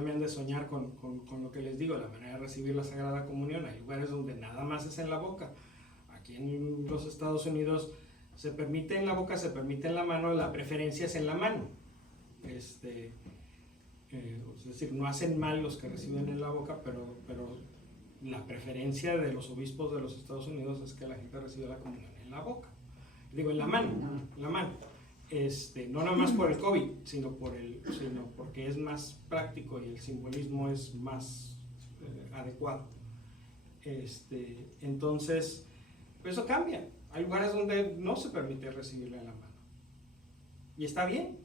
me han de soñar con lo que les digo, la manera de recibir la Sagrada Comunión. Hay lugares donde nada más es en la boca. Aquí en los Estados Unidos se permite en la boca, se permite en la mano, la preferencia es en la mano. Es decir, no hacen mal los que reciben en la boca, pero la preferencia de los obispos de los Estados Unidos es que la gente reciba la comunión en la boca. Digo, en la mano, en la mano. No nada más por el COVID, sino porque es más práctico y el simbolismo es más adecuado. Entonces, pues eso cambia. Hay lugares donde no se permite recibirla en la mano. Y está bien.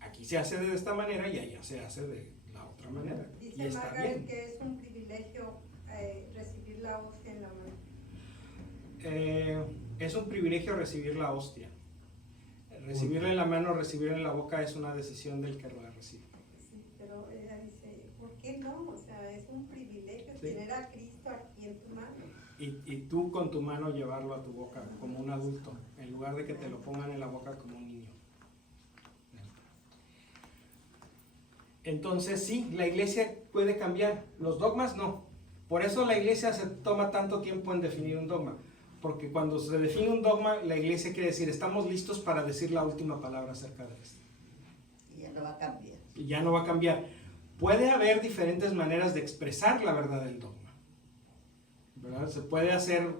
Aquí se hace de esta manera y allá se hace de la otra manera. Y Dice está Margaret bien. que es un privilegio recibir la hostia en la mano. Es un privilegio recibir la hostia. Recibirla en la mano, recibirla en la boca es una decisión del que la recibe. Sí, pero ella dice, ¿por qué no? O sea, es un privilegio Sí. tener a Cristo aquí en tu mano. Y tú con tu mano llevarlo a tu boca como un adulto, en lugar de que te lo pongan en la boca como un niño. Entonces sí, la iglesia puede cambiar, los dogmas no. Por eso la iglesia se toma tanto tiempo en definir un dogma, porque cuando se define un dogma, la iglesia quiere decir, estamos listos para decir la última palabra acerca de esto. Y ya no va a cambiar. Y ya no va a cambiar. Puede haber diferentes maneras de expresar la verdad del dogma, ¿verdad? Se puede hacer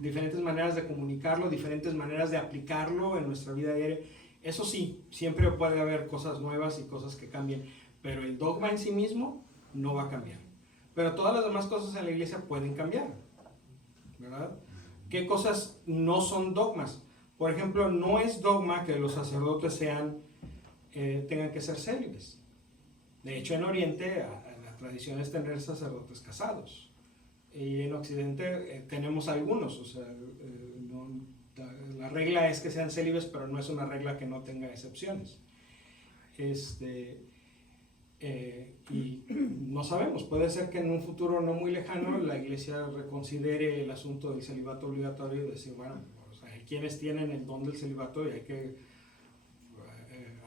diferentes maneras de comunicarlo, diferentes maneras de aplicarlo en nuestra vida diaria. Eso sí, siempre puede haber cosas nuevas y cosas que cambien, pero el dogma en sí mismo no va a cambiar. Pero todas las demás cosas en la iglesia pueden cambiar, ¿verdad? ¿Qué cosas no son dogmas? Por ejemplo, no es dogma que los sacerdotes tengan que ser célibes. De hecho, en Oriente la tradición es tener sacerdotes casados. Y en Occidente tenemos algunos, o sea, la regla es que sean célibes, pero no es una regla que no tenga excepciones. Y no sabemos, puede ser que en un futuro no muy lejano la iglesia reconsidere el asunto del celibato obligatorio y decir, bueno, o sea, hay quienes tienen el don del celibato y hay que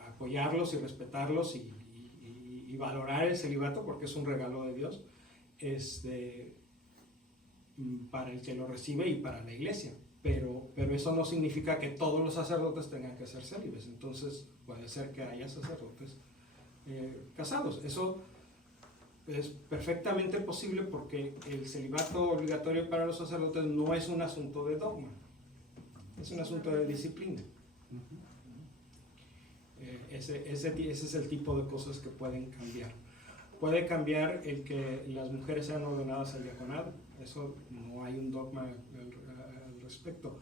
apoyarlos y respetarlos y valorar el celibato porque es un regalo de Dios para el que lo recibe y para la iglesia. Pero eso no significa que todos los sacerdotes tengan que ser célibes. Entonces puede ser que haya sacerdotes casados. Eso es perfectamente posible porque el celibato obligatorio para los sacerdotes no es un asunto de dogma, es un asunto de disciplina. Ese es el tipo de cosas que pueden cambiar. Puede cambiar el que las mujeres sean ordenadas al diaconado. Eso no hay un dogma al respecto.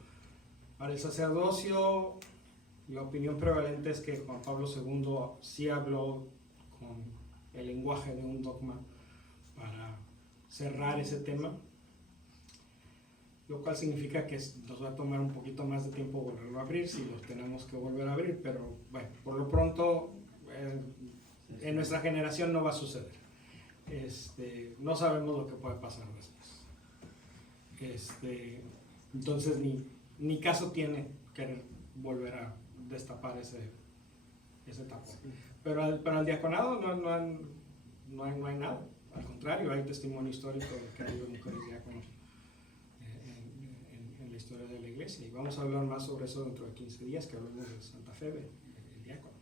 Para el sacerdocio, la opinión prevalente es que Juan Pablo II sí habló con el lenguaje de un dogma para cerrar ese tema, lo cual significa que nos va a tomar un poquito más de tiempo volverlo a abrir si lo tenemos que volver a abrir, pero bueno, por lo pronto en nuestra generación no va a suceder. No sabemos lo que puede pasar después. Entonces ni caso tiene querer volver a destapar ese tapón. Pero al diaconado no hay nada. Al contrario, hay testimonio histórico de que ha habido mujeres diáconos en la historia de la iglesia. Y vamos a hablar más sobre eso dentro de 15 días, que hablemos de Santa Febe, el diácono.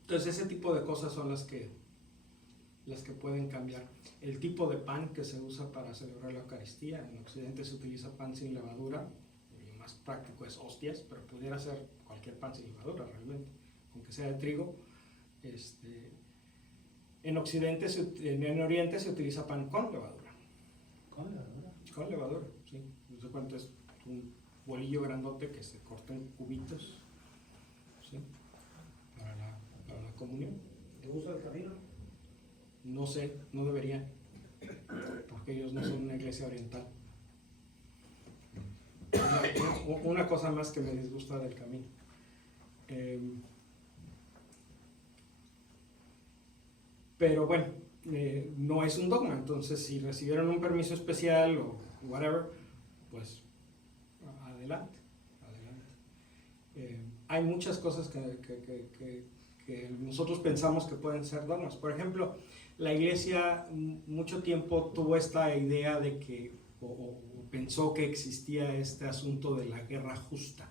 Entonces ese tipo de cosas son las que pueden cambiar. El tipo de pan que se usa para celebrar la Eucaristía, en Occidente se utiliza pan sin levadura, y lo más práctico es hostias, pero pudiera ser cualquier pan sin levadura realmente, aunque sea de trigo. En Oriente se utiliza pan con levadura. ¿Con levadura? Con levadura, sí. No sé cuánto es un bolillo grandote que se corta en cubitos, ¿sí? Para la comunión. ¿Te gusta el camino? No sé, no deberían, porque ellos no son una iglesia oriental. Una cosa más que me disgusta del camino. Pero bueno, no es un dogma, entonces si recibieron un permiso especial o whatever, pues adelante. Hay muchas cosas que nosotros pensamos que pueden ser dogmas. Por ejemplo, la iglesia mucho tiempo tuvo esta idea de que, o pensó que existía este asunto de la guerra justa.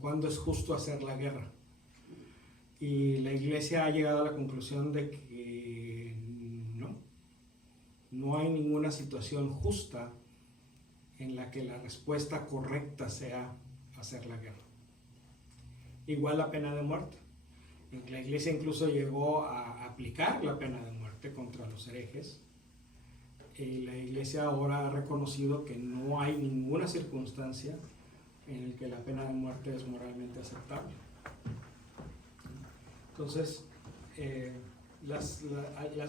¿Cuándo es justo hacer la guerra? Y la iglesia ha llegado a la conclusión de que no hay ninguna situación justa en la que la respuesta correcta sea hacer la guerra. Igual la pena de muerte. La iglesia incluso llegó a aplicar la pena de muerte contra los herejes. La iglesia ahora ha reconocido que no hay ninguna circunstancia en la que la pena de muerte es moralmente aceptable. Entonces, las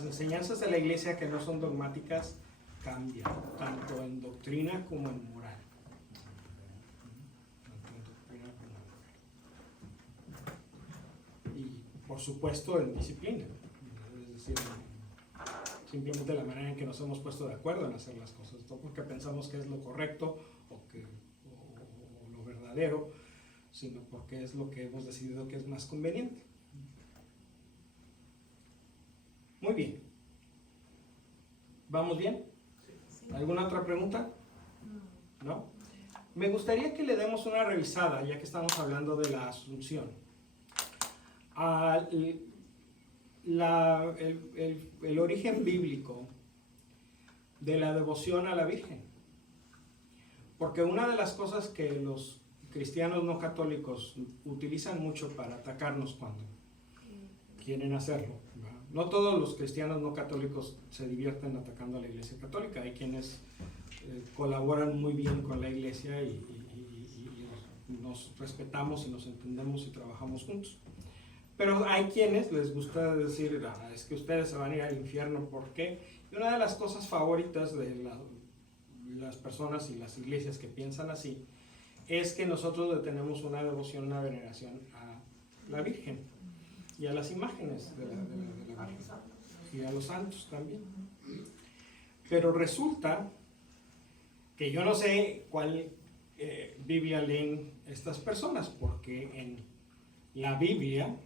enseñanzas de la iglesia que no son dogmáticas cambian, tanto en doctrina como en moral. Y por supuesto en disciplina, es decir, simplemente la manera en que nos hemos puesto de acuerdo en hacer las cosas, no porque pensamos que es lo correcto o lo verdadero, sino porque es lo que hemos decidido que es más conveniente. Muy bien. ¿Vamos bien? ¿Alguna otra pregunta? ¿No? Me gustaría que le demos una revisada, ya que estamos hablando de la Asunción. El origen bíblico de la devoción a la Virgen. Porque una de las cosas que los cristianos no católicos utilizan mucho para atacarnos cuando quieren hacerlo, ¿verdad? No todos los cristianos no católicos se divierten atacando a la Iglesia Católica. Hay quienes colaboran muy bien con la Iglesia y nos respetamos y nos entendemos y trabajamos juntos. Pero hay quienes les gusta decir, es que ustedes se van a ir al infierno, ¿por qué? Y una de las cosas favoritas de las personas y las iglesias que piensan así es que nosotros le tenemos una devoción, una veneración a la Virgen y a las imágenes de la Virgen y a los santos también. Pero resulta que yo no sé cuál Biblia leen estas personas, porque en la Biblia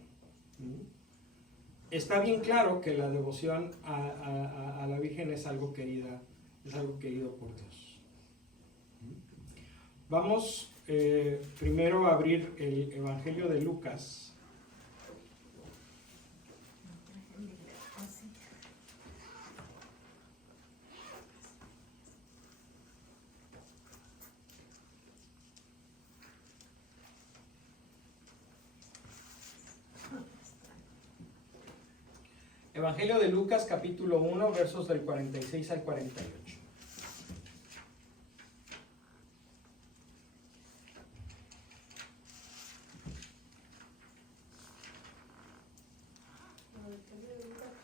está bien claro que la devoción a la Virgen es algo querido por Dios. Vamos primero a abrir el Evangelio de Lucas. Evangelio de Lucas, capítulo 1, versos del 46 al 48.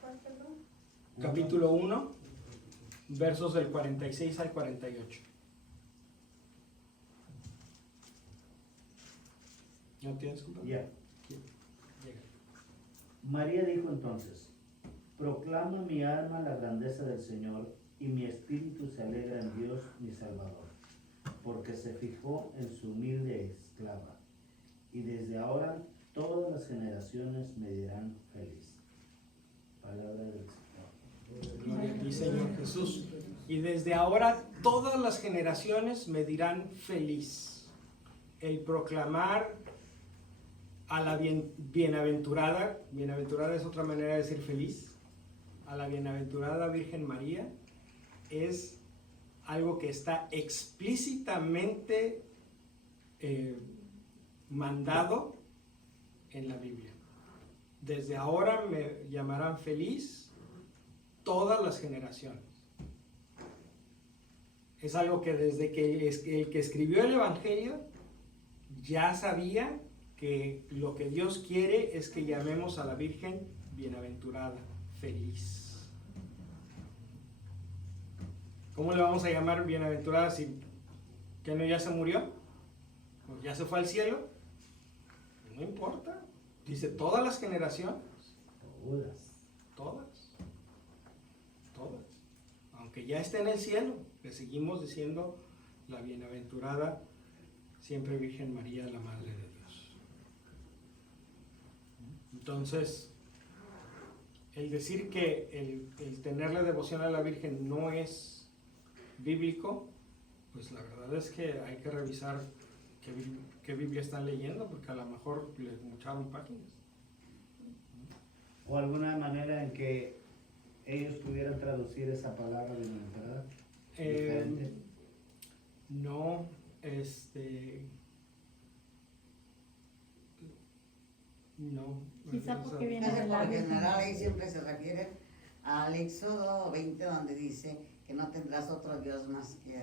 ¿Cuál, perdón? capítulo 1, versos del 46 al 48. ¿No tienes, compadre? Ya. María dijo entonces: proclama mi alma la grandeza del Señor, y mi espíritu se alegra en Dios mi Salvador, porque se fijó en su humilde esclava, y desde ahora todas las generaciones me dirán feliz. Palabra del Señor. Gloria a ti, Señor Jesús. Y desde ahora todas las generaciones me dirán feliz. El proclamar a la bienaventurada, bienaventurada es otra manera de decir feliz, a la bienaventurada Virgen María, es algo que está explícitamente mandado en la Biblia. Desde ahora me llamarán feliz todas las generaciones. Es algo que desde que el que escribió el Evangelio ya sabía que lo que Dios quiere es que llamemos a la Virgen bienaventurada, feliz. ¿Cómo le vamos a llamar bienaventurada si que no ya se murió? ¿O ya se fue al cielo? No importa. Dice todas las generaciones. Todas. Aunque ya esté en el cielo, le seguimos diciendo la bienaventurada siempre Virgen María, la Madre de Dios. Entonces, el decir que el tenerle devoción a la Virgen no es bíblico, pues la verdad es que hay que revisar qué Biblia están leyendo, porque a lo mejor les mocharon páginas. O alguna manera en que ellos pudieran traducir esa palabra bienaventurada diferente. No, no. Quizá porque viene Por de lo la general ahí siempre se refiere al Éxodo 20, donde dice que no tendrás otro Dios más que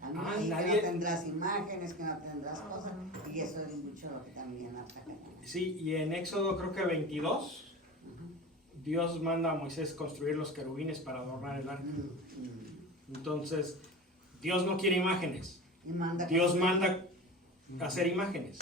a mí, que nadie- no tendrás imágenes, que no tendrás cosas, y eso es mucho lo que también ataca. Sí, y en Éxodo creo que 22, Dios manda a Moisés construir los querubines para adornar el arca. Entonces, Dios no quiere imágenes. Y manda Dios manda hacer imágenes.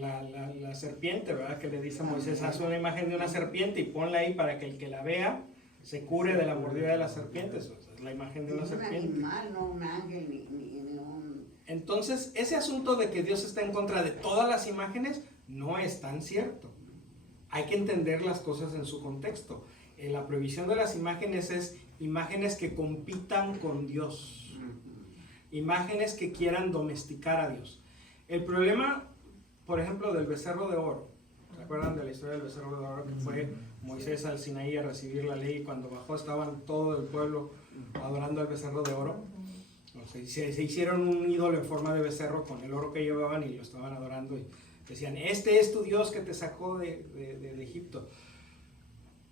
La serpiente, ¿verdad? Que le dice a Moisés, haz una imagen de una serpiente y ponla ahí para que el que la vea se cure de la mordida de las serpientes. O sea, es la imagen de una un serpiente. animal, no un ángel, ni un... Entonces, ese asunto de que Dios está en contra de todas las imágenes no es tan cierto. Hay que entender las cosas en su contexto. La prohibición de las imágenes es imágenes que compitan con Dios. Imágenes que quieran domesticar a Dios. El problema, por ejemplo, del becerro de oro. ¿Se acuerdan de la historia del becerro de oro? Que fue Moisés al Sinaí a recibir la ley y cuando bajó estaban todo el pueblo adorando al becerro de oro. O sea, se hicieron un ídolo en forma de becerro con el oro que llevaban y lo estaban adorando y decían, este es tu Dios que te sacó de Egipto.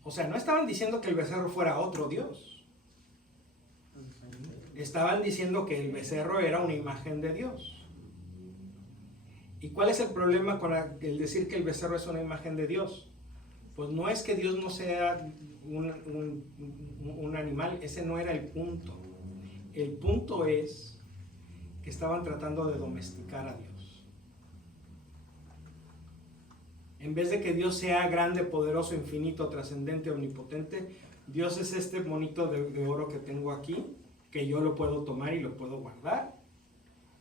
O sea, no estaban diciendo que el becerro fuera otro Dios. Estaban diciendo que el becerro era una imagen de Dios. ¿Y cuál es el problema con el decir que el becerro es una imagen de Dios? Pues no es que Dios no sea un animal, ese no era el punto. El punto es que estaban tratando de domesticar a Dios. En vez de que Dios sea grande, poderoso, infinito, trascendente, omnipotente, Dios es este monito de oro que tengo aquí, que yo lo puedo tomar y lo puedo guardar.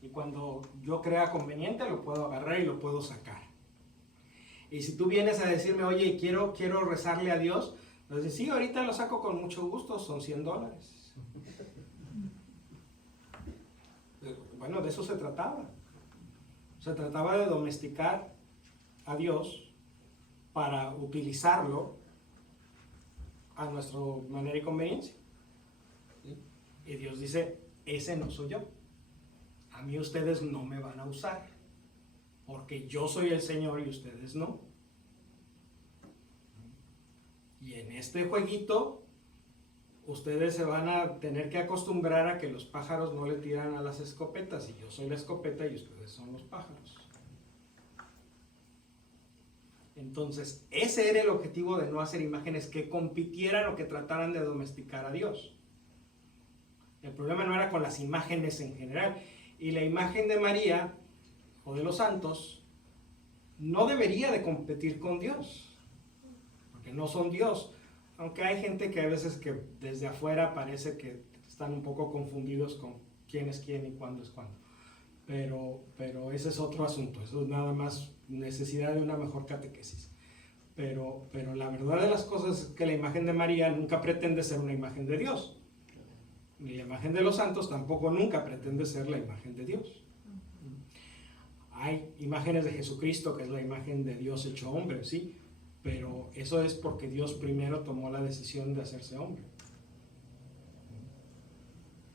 Y cuando yo crea conveniente, lo puedo agarrar y lo puedo sacar. Y si tú vienes a decirme, oye, quiero rezarle a Dios, entonces sí, ahorita lo saco con mucho gusto, son $100. Bueno, de eso se trataba. Se trataba de domesticar a Dios para utilizarlo a nuestra manera y conveniencia. ¿Sí? Y Dios dice, ese no soy yo. A mí ustedes no me van a usar, porque yo soy el Señor y ustedes no. Y en este jueguito, ustedes se van a tener que acostumbrar a que los pájaros no le tiran a las escopetas, y yo soy la escopeta y ustedes son los pájaros. Entonces, ese era el objetivo de no hacer imágenes que compitieran o que trataran de domesticar a Dios. El problema no era con las imágenes en general. Y la imagen de María o de los santos no debería de competir con Dios, porque no son Dios. Aunque hay gente que a veces que desde afuera parece que están un poco confundidos con quién es quién y cuándo es cuándo. Pero ese es otro asunto. Eso es nada más necesidad de una mejor catequesis. Pero la verdad de las cosas es que la imagen de María nunca pretende ser una imagen de Dios. Ni la imagen de los santos tampoco nunca pretende ser la imagen de Dios. Hay imágenes de Jesucristo, que es la imagen de Dios hecho hombre, sí, pero eso es porque Dios primero tomó la decisión de hacerse hombre.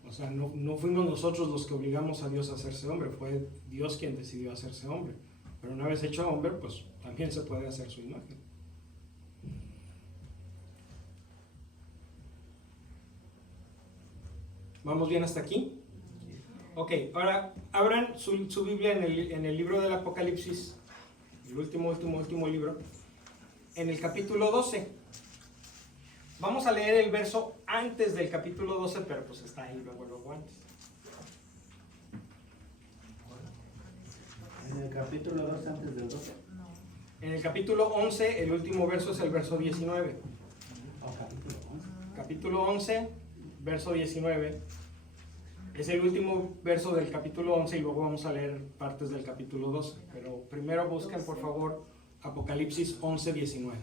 O sea, no fuimos nosotros los que obligamos a Dios a hacerse hombre, fue Dios quien decidió hacerse hombre. Pero una vez hecho hombre, pues también se puede hacer su imagen. ¿Vamos bien hasta aquí? Ok, ahora abran su Biblia en el libro del Apocalipsis, el último libro, en el capítulo 12. Vamos a leer el verso antes del capítulo 12, pero pues está ahí luego antes. En el capítulo 2 antes del 12. En el capítulo 11, el último verso es el verso 19. Capítulo 11. Capítulo 11, verso 19. Es el último verso del capítulo 11 y luego vamos a leer partes del capítulo 12. Pero primero busquen, por favor, Apocalipsis 11, 19.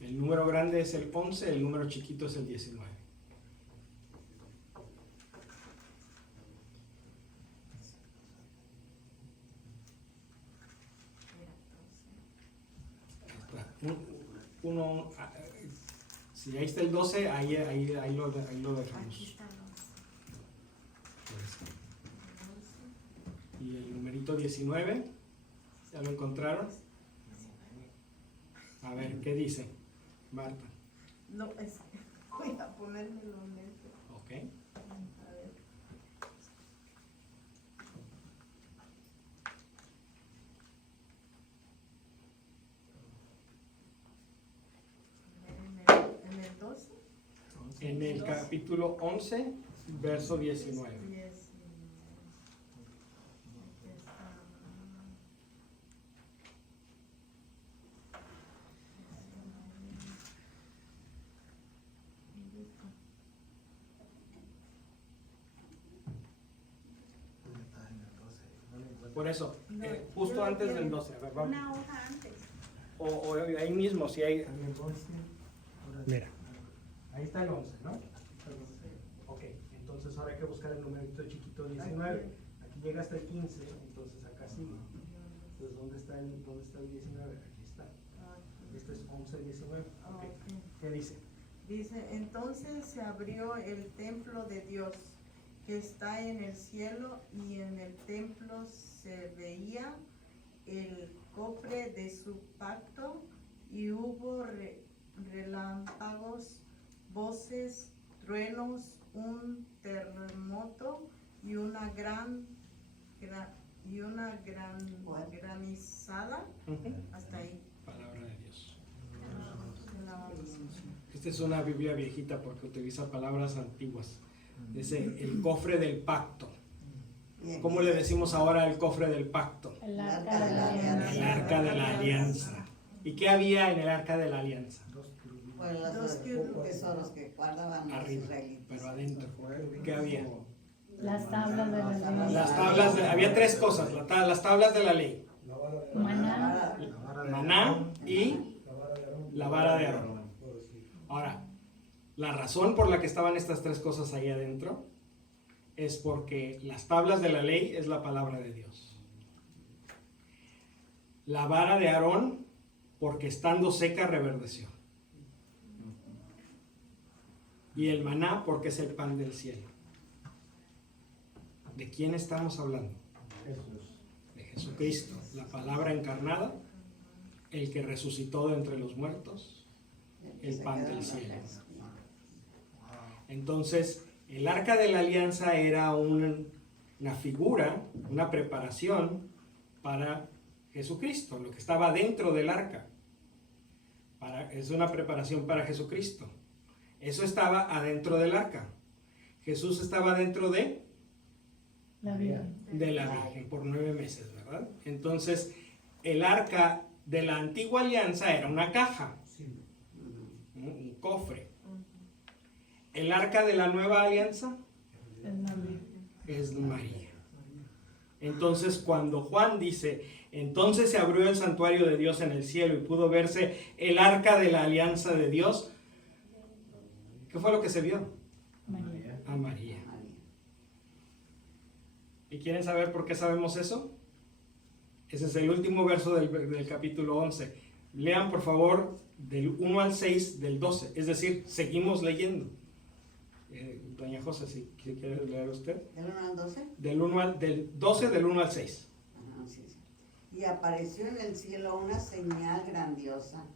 El número grande es el 11, el número chiquito es el 19. Si ahí está el 12, ahí lo dejamos. Y el numerito 19, ¿ya lo encontraron? A ver, ¿qué dice Marta? No, voy a ponérmelo en mente. Ok. A ver. En el 12. En el capítulo 11, verso 19. Por eso, justo antes del 12. A ver, vamos. Una hoja antes. O ahí mismo, si hay. Mira, ahí está el 11, ¿no? Ok, entonces ahora hay que buscar el numerito chiquito 19. Aquí llega hasta el 15, entonces acá sigue. Entonces, ¿dónde está el 19? Aquí está. Este es 11, 19. Okay. ¿Qué dice? Dice, entonces se abrió el templo de Dios que está en el cielo, y en el templo se veía el cofre de su pacto, y hubo relámpagos, voces, truenos, un terremoto y una gran granizada. Hasta ahí. Palabra de Dios. Esta es una Biblia viejita porque utiliza palabras antiguas. Dice el cofre del pacto. ¿Cómo le decimos ahora el cofre del pacto? El arca de la alianza. El arca de la alianza. ¿Y qué había en el arca de la alianza? Pues los tesoros que guardaban los Arriba, israelitas. pero adentro. ¿Qué había? Las tablas de la ley. Las tablas había tres cosas. Las tablas de la ley. Maná. Maná y la vara de Aarón. Ahora, la razón por la que estaban estas tres cosas ahí adentro es porque las tablas de la ley es la palabra de Dios. La vara de Aarón, porque estando seca reverdeció. Y el maná, porque es el pan del cielo. ¿De quién estamos hablando? De Jesucristo, la palabra encarnada, el que resucitó de entre los muertos, el pan del cielo. Entonces, el arca de la alianza era una figura, una preparación para Jesucristo, lo que estaba dentro del arca. Es una preparación para Jesucristo. Eso estaba adentro del arca. Jesús estaba dentro de La Virgen. la Virgen por 9 meses, ¿verdad? Entonces, el arca de la antigua alianza era una caja, un cofre. El arca de la nueva alianza Es María. es María. Entonces, cuando Juan dice, entonces se abrió el santuario de Dios en el cielo y pudo verse el arca de la alianza de Dios, ¿qué fue lo que se vio? María. A María. María. ¿Y quieren saber por qué sabemos eso? Ese es el último verso del capítulo 11. Lean por favor del 1 al 6 del 12, es decir, seguimos leyendo. Doña José, si quiere leer usted. ¿Del 1 al 12? Del 12 del 1 al 6. Ajá, sí, sí. Y apareció en el cielo una señal grandiosa,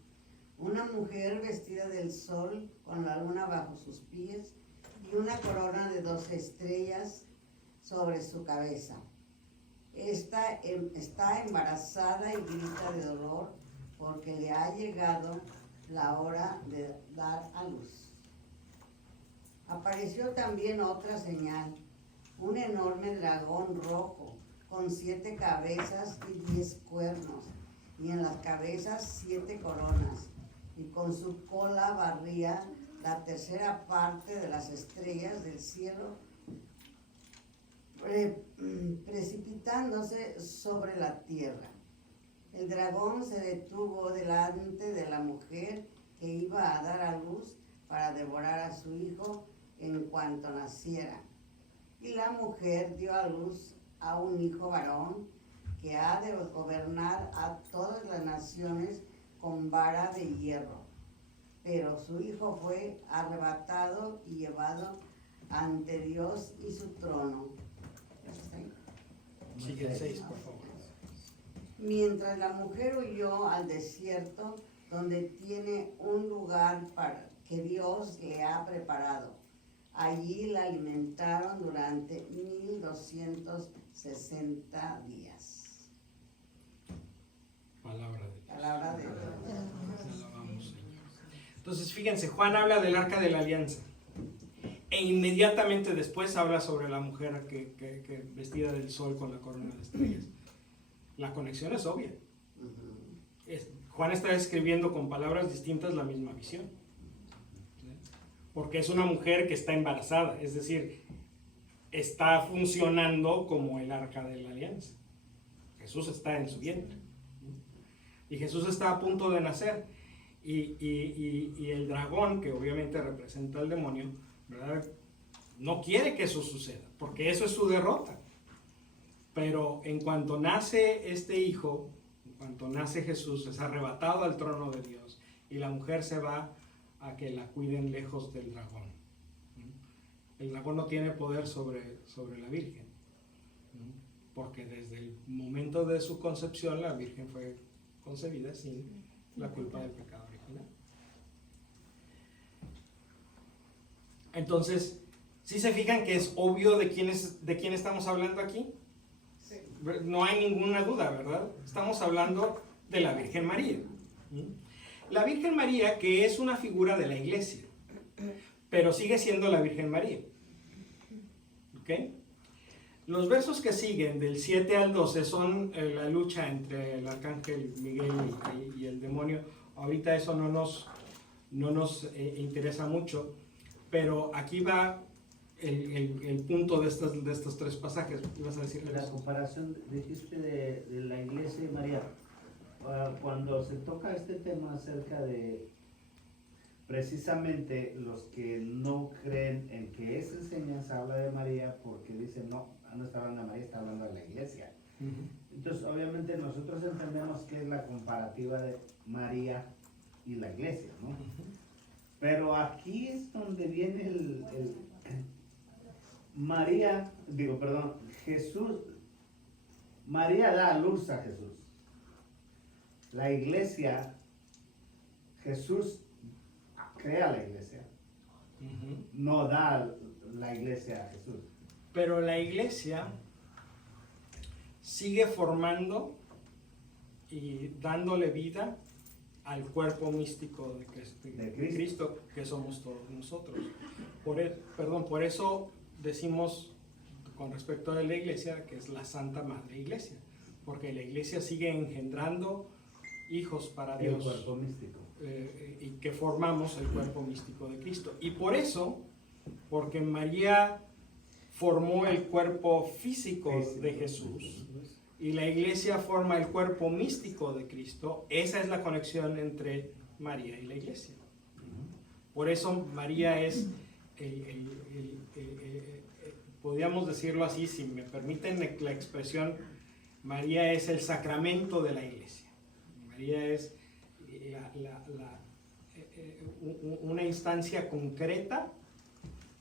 una mujer vestida del sol con la luna bajo sus pies y una corona de 12 estrellas sobre su cabeza. Está embarazada y grita de dolor porque le ha llegado la hora de dar a luz. Apareció también otra señal, un enorme dragón rojo con 7 cabezas y 10 cuernos, y en las cabezas 7 coronas, y con su cola barría la tercera parte de las estrellas del cielo, precipitándose sobre la tierra. El dragón se detuvo delante de la mujer que iba a dar a luz para devorar a su hijo en cuanto naciera. Y la mujer dio a luz a un hijo varón que ha de gobernar a todas las naciones con vara de hierro. Pero su hijo fue arrebatado y llevado ante Dios y su trono. Sigue el 6, por favor. Mientras la mujer huyó al desierto, donde tiene un lugar que Dios le ha preparado. Allí la alimentaron durante 1260 días. Palabra de Dios. Palabra de Dios. Te alabamos, Señor. Entonces, fíjense, Juan habla del arca de la alianza. E inmediatamente después habla sobre la mujer que vestida del sol con la corona de estrellas. La conexión es obvia. Juan está escribiendo con palabras distintas la misma visión. Porque es una mujer que está embarazada, es decir, está funcionando como el arca de la alianza. Jesús está en su vientre. Y Jesús está a punto de nacer. Y el dragón, que obviamente representa al demonio, ¿verdad?, no quiere que eso suceda, porque eso es su derrota. Pero en cuanto nace este hijo, en cuanto nace Jesús, es arrebatado al trono de Dios y la mujer se va a que la cuiden lejos del dragón. El dragón no tiene poder sobre la Virgen, porque desde el momento de su concepción la Virgen fue concebida sin la culpa del pecado original. Entonces, ¿sí se fijan que es obvio de quién estamos hablando aquí? Sí. No hay ninguna duda, ¿verdad? Estamos hablando de la Virgen María. La Virgen María, que es una figura de la iglesia, pero sigue siendo la Virgen María. ¿Ok? Los versos que siguen, del 7 al 12, son la lucha entre el arcángel Miguel y el demonio. Ahorita eso no nos interesa mucho, pero aquí va el punto de estos 3 pasajes. ¿Ibas a decir La eso? comparación, dijiste, de la iglesia y María. Cuando se toca este tema acerca de precisamente los que no creen en que esa enseñanza habla de María, porque dicen, no está hablando de María, está hablando de la iglesia. Entonces, obviamente nosotros entendemos que es la comparativa de María y la iglesia, ¿no? Pero aquí es donde viene Jesús, María da a luz a Jesús. La iglesia, Jesús crea la iglesia, no da la iglesia a Jesús. Pero la iglesia sigue formando y dándole vida al cuerpo místico de Cristo, que somos todos nosotros. Por eso decimos con respecto a la iglesia que es la Santa Madre Iglesia, porque la iglesia sigue engendrando hijos para El Dios. cuerpo místico. Y que formamos el cuerpo místico de Cristo. Y por eso, porque María formó el cuerpo físico de Jesús y la iglesia forma el cuerpo místico de Cristo, esa es la conexión entre María y la iglesia. Por eso María es, podríamos decirlo así, si me permiten la expresión, María es el sacramento de la iglesia. María es una instancia concreta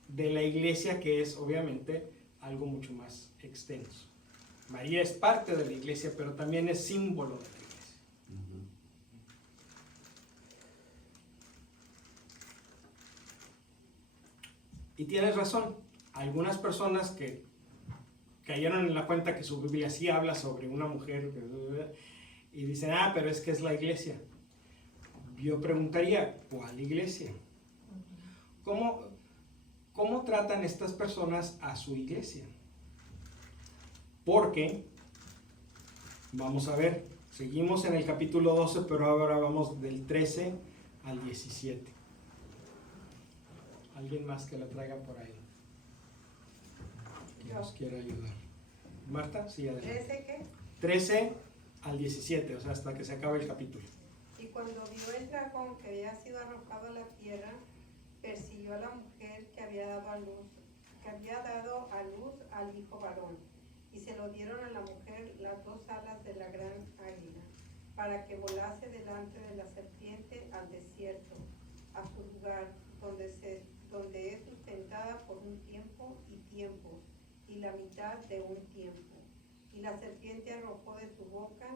de la iglesia, que es obviamente algo mucho más extenso. María es parte de la iglesia, pero también es símbolo de la iglesia. Y tienes razón, algunas personas que cayeron en la cuenta que su Biblia sí habla sobre una mujer y dicen, pero es que es la iglesia. Yo preguntaría, ¿cuál iglesia? ¿Cómo tratan estas personas a su iglesia? Porque, vamos a ver, seguimos en el capítulo 12, pero ahora vamos del 13 al 17. ¿Alguien más que la traiga por ahí? Que nos quiera ayudar. Marta, sí, adelante. ¿13 qué? 13 al 17, o sea, hasta que se acabe el capítulo. Y cuando vio el dragón que había sido arrojado a la tierra, persiguió a la mujer que había dado a luz al hijo varón, y se lo dieron a la mujer las dos alas de la gran águila, para que volase delante de la serpiente al desierto, a su lugar, donde es sustentada por un tiempo y tiempos, y la mitad de un tiempo. Y la serpiente arrojó de su boca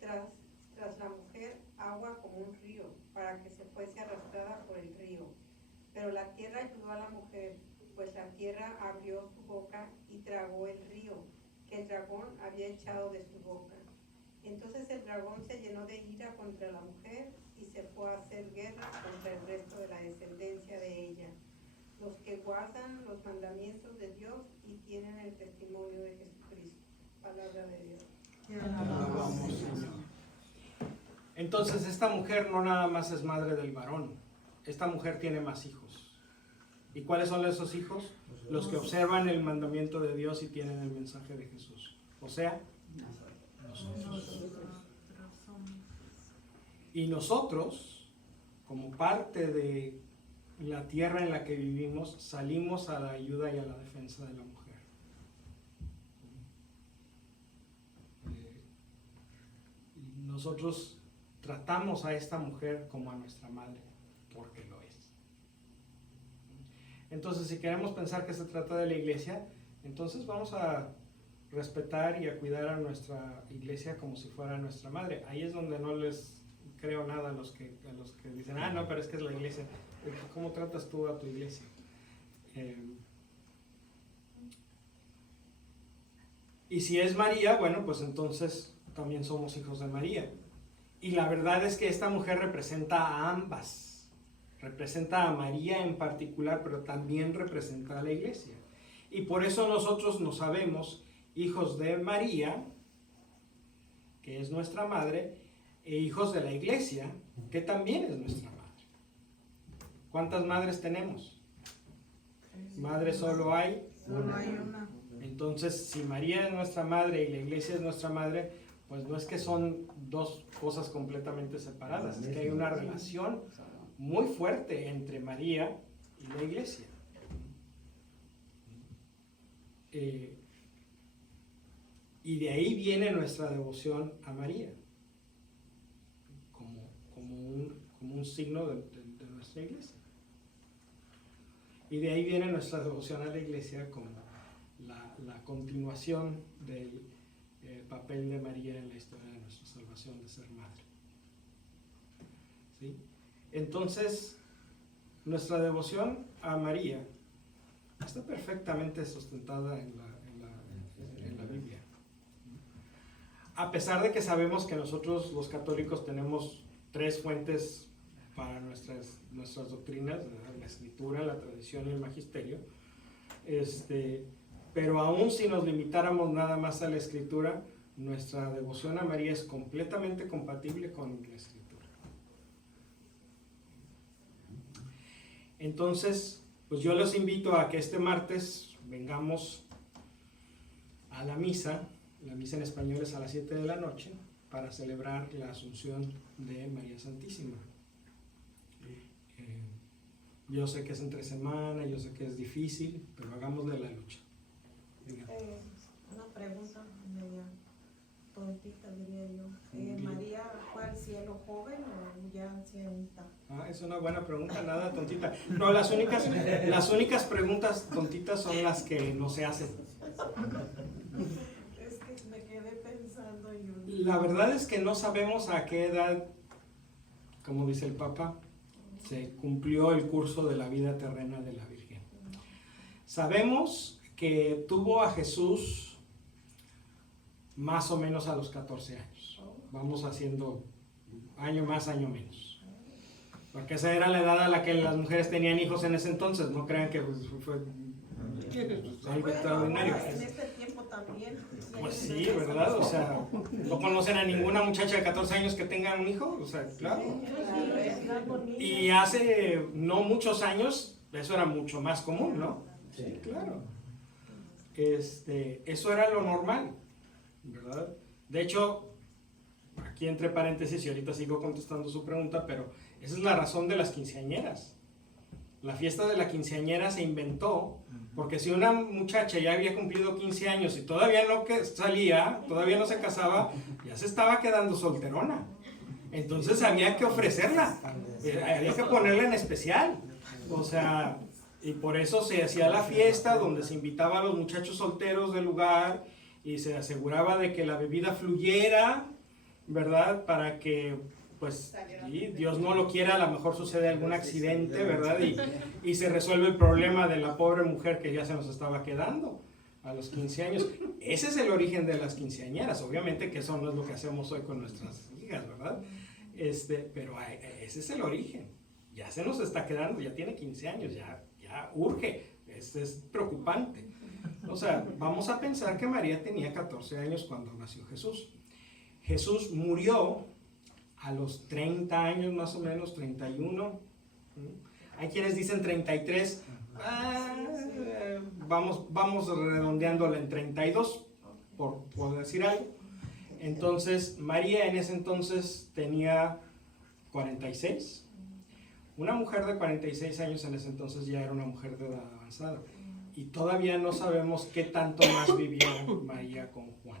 tras la mujer agua como un río, para que se fuese arrastrada por el río. Pero la tierra ayudó a la mujer, pues la tierra abrió su boca y tragó el río, que el dragón había echado de su boca. Entonces el dragón se llenó de ira contra la mujer y se fue a hacer guerra contra el resto de la descendencia de ella, los que guardan los mandamientos de Dios y tienen el testimonio de Jesucristo. Palabra de Dios. Alabamos, Señor. Entonces esta mujer no nada más es madre del varón, esta mujer tiene más hijos. ¿Y cuáles son esos hijos? Los que observan el mandamiento de Dios y tienen el mensaje de Jesús. O sea, nosotros. Y nosotros, como parte de la tierra en la que vivimos, salimos a la ayuda y a la defensa de la mujer. Nosotros tratamos a esta mujer como a nuestra madre, porque lo es. Entonces, si queremos pensar que se trata de la iglesia, entonces vamos a respetar y a cuidar a nuestra iglesia como si fuera nuestra madre. Ahí es donde no les creo nada a los que dicen, no, pero es que es la iglesia. ¿Cómo tratas tú a tu iglesia? Y si es María, bueno, pues entonces también somos hijos de María. Y la verdad es que esta mujer representa a ambas. Representa a María en particular, pero también representa a la iglesia. Y por eso nosotros nos sabemos hijos de María, que es nuestra madre, e hijos de la iglesia, que también es nuestra madre. ¿Cuántas madres tenemos? Madre solo hay Solo hay una. Entonces, si María es nuestra madre y la iglesia es nuestra madre, pues no es que son dos cosas completamente separadas, es que hay una relación muy fuerte entre María y la iglesia. Y de ahí viene nuestra devoción a María, como un signo de nuestra iglesia. Y de ahí viene nuestra devoción a la iglesia como la continuación del papel de María en la historia de nuestra salvación, de ser madre. ¿Sí? Entonces, nuestra devoción a María está perfectamente sustentada en la Biblia. a pesar de que sabemos que nosotros los católicos tenemos 3 fuentes para nuestras doctrinas, la escritura, la tradición y el magisterio, pero aún si nos limitáramos nada más a la escritura, nuestra devoción a María es completamente compatible con la escritura. Entonces, pues yo los invito a que este martes vengamos a la misa en español es a las 7 de la noche, para celebrar la Asunción de María Santísima. Yo sé que es entre semana, yo sé que es difícil, pero hagámosle la lucha. Diga. Una pregunta media tontita, diría yo. ¿María fue al cielo joven o ya ancianita? Es una buena pregunta, nada tontita. No, las únicas preguntas tontitas son las que no se hacen. Es que me quedé pensando yo. La verdad es que no sabemos a qué edad, como dice el Papa, se cumplió el curso de la vida terrena de la Virgen. Sabemos que tuvo a Jesús más o menos a los 14 años. Vamos haciendo año más, año menos. Porque esa era la edad a la que las mujeres tenían hijos en ese entonces. No crean que fue algo extraordinario. En este tiempo también. Pues sí, ¿verdad? O sea, ¿no conocen a ninguna muchacha de 14 años que tenga un hijo? O sea, claro. Y hace no muchos años eso era mucho más común, ¿no? Sí, claro. Eso era lo normal, ¿verdad? De hecho, aquí entre paréntesis, y ahorita sigo contestando su pregunta, pero esa es la razón de las quinceañeras. La fiesta de la quinceañera se inventó porque si una muchacha ya había cumplido 15 años y todavía no salía, todavía no se casaba, ya se estaba quedando solterona. Entonces había que ofrecerla, había que ponerla en especial. O sea, y por eso se hacía la fiesta donde se invitaba a los muchachos solteros del lugar y se aseguraba de que la bebida fluyera, ¿verdad? Para que, pues, sí, Dios no lo quiera, a lo mejor sucede algún accidente, ¿verdad? Y se resuelve el problema de la pobre mujer que ya se nos estaba quedando a los 15 años. Ese es el origen de las quinceañeras. Obviamente que eso no es lo que hacemos hoy con nuestras hijas, ¿verdad? Pero ese es el origen. Ya se nos está quedando, ya tiene 15 años, ya urge. Es preocupante. O sea, vamos a pensar que María tenía 14 años cuando nació Jesús. Jesús murió a los 30 años más o menos, 31. Hay quienes dicen 33. Vamos redondeándole en 32, por decir algo. Entonces, María en ese entonces tenía 46. Una mujer de 46 años en ese entonces ya era una mujer de edad avanzada. Y todavía no sabemos qué tanto más vivió María con Juan.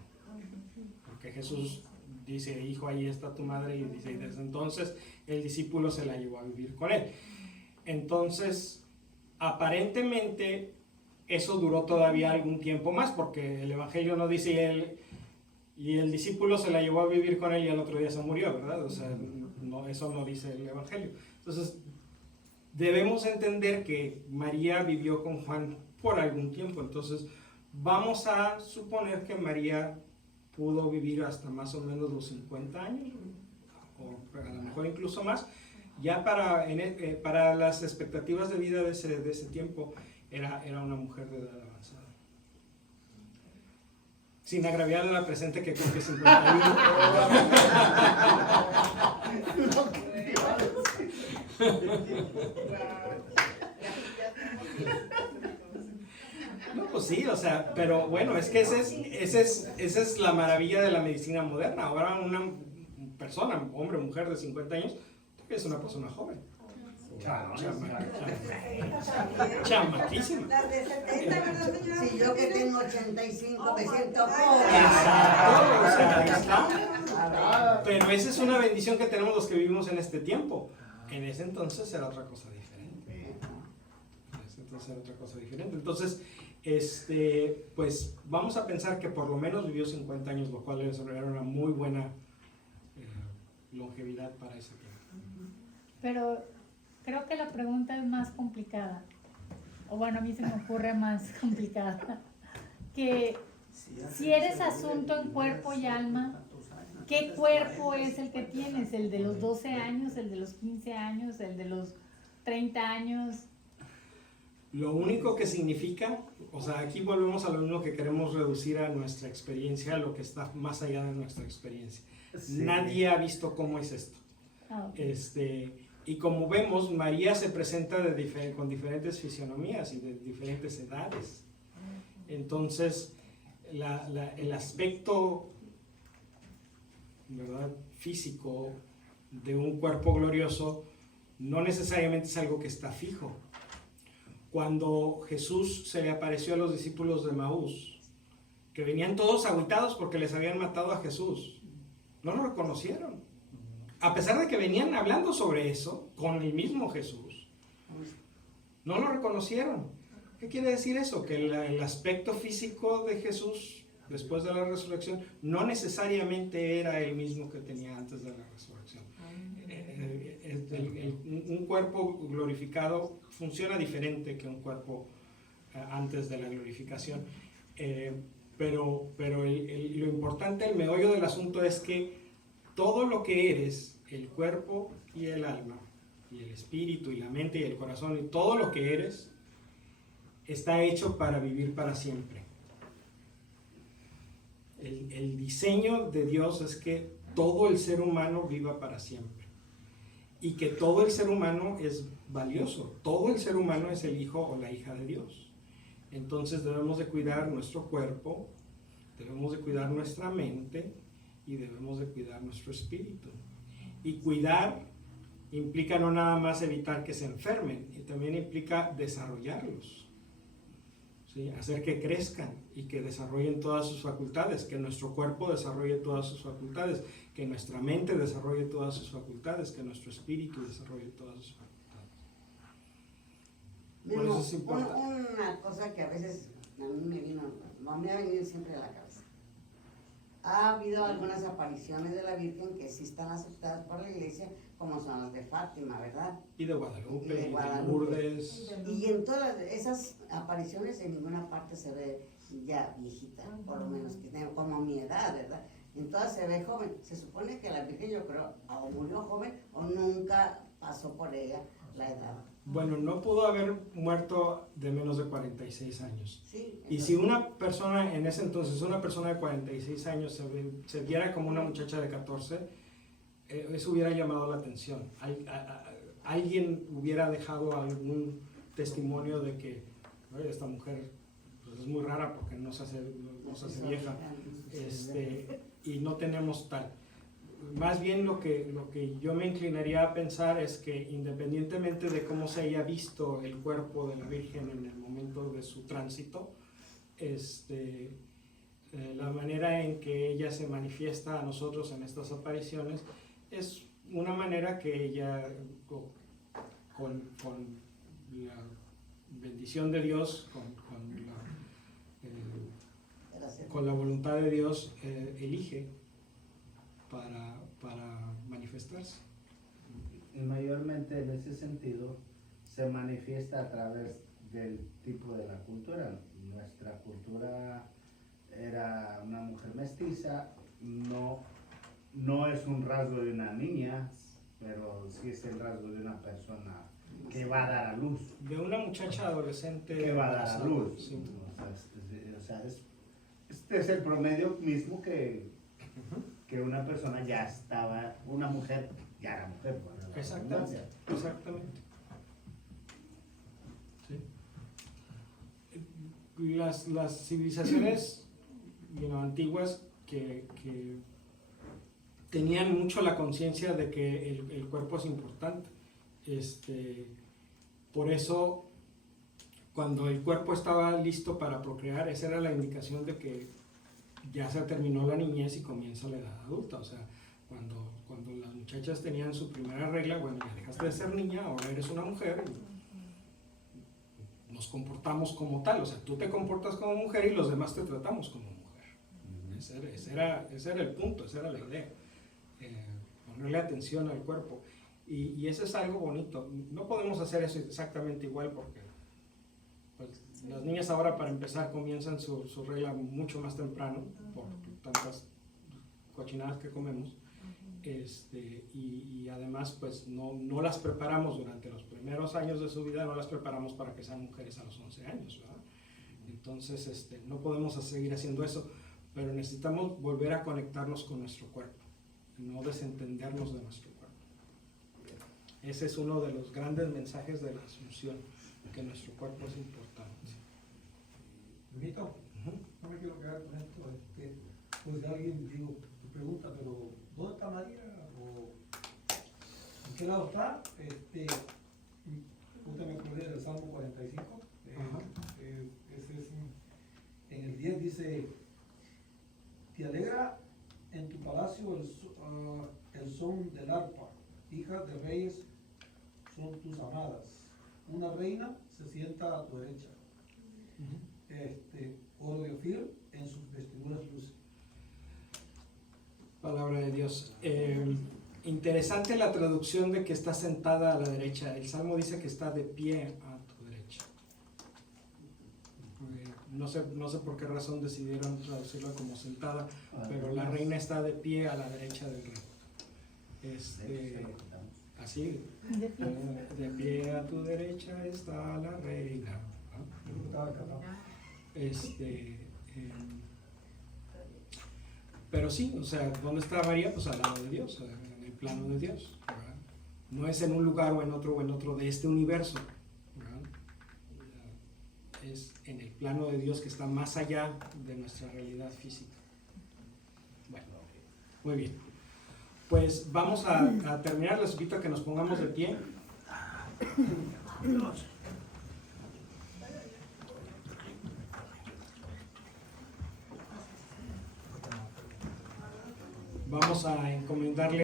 Porque Jesús dice, hijo, ahí está tu madre, y dice, y desde entonces el discípulo se la llevó a vivir con él. Entonces, aparentemente, eso duró todavía algún tiempo más, porque el Evangelio no dice, y el discípulo se la llevó a vivir con él y al otro día se murió, ¿verdad? O sea, no, eso no dice el Evangelio. Entonces, debemos entender que María vivió con Juan por algún tiempo. Entonces, vamos a suponer que María pudo vivir hasta más o menos los 50 años, o a lo mejor incluso más. Ya para las expectativas de vida de ese tiempo, era una mujer de edad avanzada. Sin agraviar a la presente que cumple 51. No, pues sí, o sea, pero bueno, es que esa es la maravilla de la medicina moderna. Ahora una persona, hombre o mujer de 50 años, es una persona joven. Chamaquísima. Las de 70, ¿verdad, señora? Si yo que tengo 85 me siento joven. Exacto, o sea, ahí está. Pero esa es una bendición que tenemos los que vivimos en este tiempo. En ese entonces era otra cosa diferente. Entonces, pues vamos a pensar que por lo menos vivió 50 años, lo cual era una muy buena longevidad para ese tiempo. Pero creo que la pregunta es más complicada. O bueno, a mí se me ocurre más complicada. Que Si eres asunto en cuerpo y alma, ¿qué cuerpo es el que tienes? ¿El de los 12 años, el de los 15 años, el de los 30 años? Lo único que significa, o sea, aquí volvemos a lo mismo que queremos reducir a nuestra experiencia, a lo que está más allá de nuestra experiencia. Sí. Nadie ha visto cómo es esto. Ah, ok. Y como vemos, María se presenta con diferentes fisionomías y de diferentes edades. Entonces, el aspecto, ¿verdad?, físico de un cuerpo glorioso no necesariamente es algo que está fijo. Cuando Jesús se le apareció a los discípulos de Maús, que venían todos agüitados porque les habían matado a Jesús, no lo reconocieron. A pesar de que venían hablando sobre eso con el mismo Jesús, no lo reconocieron. ¿Qué quiere decir eso? Que el aspecto físico de Jesús después de la resurrección no necesariamente era el mismo que tenía antes de la resurrección. Un cuerpo glorificado funciona diferente que un cuerpo antes de la glorificación. Pero lo importante, el meollo del asunto es que todo lo que eres, el cuerpo y el alma, y el espíritu y la mente y el corazón, y todo lo que eres, está hecho para vivir para siempre. El diseño de Dios es que todo el ser humano viva para siempre. Y que todo el ser humano es valioso. Todo el ser humano es el hijo o la hija de Dios. Entonces debemos de cuidar nuestro cuerpo, debemos de cuidar nuestra mente y debemos de cuidar nuestro espíritu. Y cuidar implica no nada más evitar que se enfermen, y también implica desarrollarlos. ¿Sí? Hacer que crezcan y que desarrollen todas sus facultades, que nuestro cuerpo desarrolle todas sus facultades, que nuestra mente desarrolle todas sus facultades, que nuestro espíritu desarrolle todas sus facultades. Por eso es importante. Una cosa que a veces a mí me ha venido siempre a la cabeza. Ha habido algunas apariciones de la Virgen que sí están aceptadas por la iglesia, como son las de Fátima, ¿verdad? Y de Guadalupe, Y de y de Guadalupe. Lourdes. Y en todas esas apariciones en ninguna parte se ve ya viejita, por lo menos que tenga como mi edad, ¿verdad? En todas se ve joven. Se supone que la Virgen, yo creo, o murió joven o nunca pasó por ella la edad. Bueno, no pudo haber muerto de menos de 46 años. Sí, Y si una persona, en ese entonces, una persona de 46 años se viera como una muchacha de 14, eso hubiera llamado la atención. Alguien hubiera dejado algún testimonio de que "Oye, esta mujer pues, es muy rara porque no se hace vieja, y no tenemos tal". Más bien lo que yo me inclinaría a pensar es que independientemente de cómo se haya visto el cuerpo de la Virgen en el momento de su tránsito, la manera en que ella se manifiesta a nosotros en estas apariciones es una manera que ella, con la bendición de Dios, con la voluntad de Dios, elige para manifestarse. Y mayormente en ese sentido se manifiesta a través del tipo de la cultura. Nuestra cultura era una mujer mestiza, no es un rasgo de una niña, pero sí es el rasgo de una persona que va a dar a luz. De una muchacha adolescente Que va a dar a luz. Sí. Este es el promedio mismo que una persona ya estaba, una mujer ya era mujer. Bueno, la Exactamente. Exactamente. Sí. Las civilizaciones antiguas que tenían mucho la conciencia de que el cuerpo es importante. Por eso, cuando el cuerpo estaba listo para procrear, esa era la indicación de que ya se terminó la niñez y comienza la edad adulta. O sea, cuando las muchachas tenían su primera regla, bueno, ya dejaste de ser niña, ahora eres una mujer, y nos comportamos como tal. O sea, tú te comportas como mujer y los demás te tratamos como mujer. Ese era el punto, esa era la idea. Ponerle atención al cuerpo. Y eso es algo bonito. No podemos hacer eso exactamente igual porque pues, Las niñas ahora, para empezar, comienzan su regla mucho más temprano por tantas cochinadas que comemos. Y además, pues no las preparamos durante los primeros años de su vida, no las preparamos para que sean mujeres a los 11 años, ¿verdad? Entonces, no podemos seguir haciendo eso, pero necesitamos volver a conectarnos con nuestro cuerpo, no desentendernos de nuestro cuerpo. Ese es uno de los grandes mensajes de la Asunción, que nuestro cuerpo es importante. Mito, no me quiero quedar con esto, pues alguien digo, te pregunta, pero ¿dónde está María? ¿O en qué lado está? Usted me acordé del Salmo 45, ese es en el 10 dice, te alegra en tu palacio el son del arpa, hijas de reyes son tus amadas, una reina se sienta a tu derecha. Oro de Ofir en sus vestiduras luce. Palabra de Dios. Interesante la traducción de que está sentada a la derecha. El Salmo dice que está de pie a tu derecha. No sé por qué razón decidieron traducirla como sentada, pero la reina está de pie a la derecha del rey. Así, de pie a tu derecha está la reina. Pero sí, o sea, ¿dónde está María? Pues al lado de Dios, en el plano de Dios, ¿verdad? No es en un lugar o en otro de este universo, ¿verdad? Es en el plano de Dios que está más allá de nuestra realidad física. Bueno, muy bien. Pues vamos a terminar. Les invito a que nos pongamos de pie. Vamos a encomendarle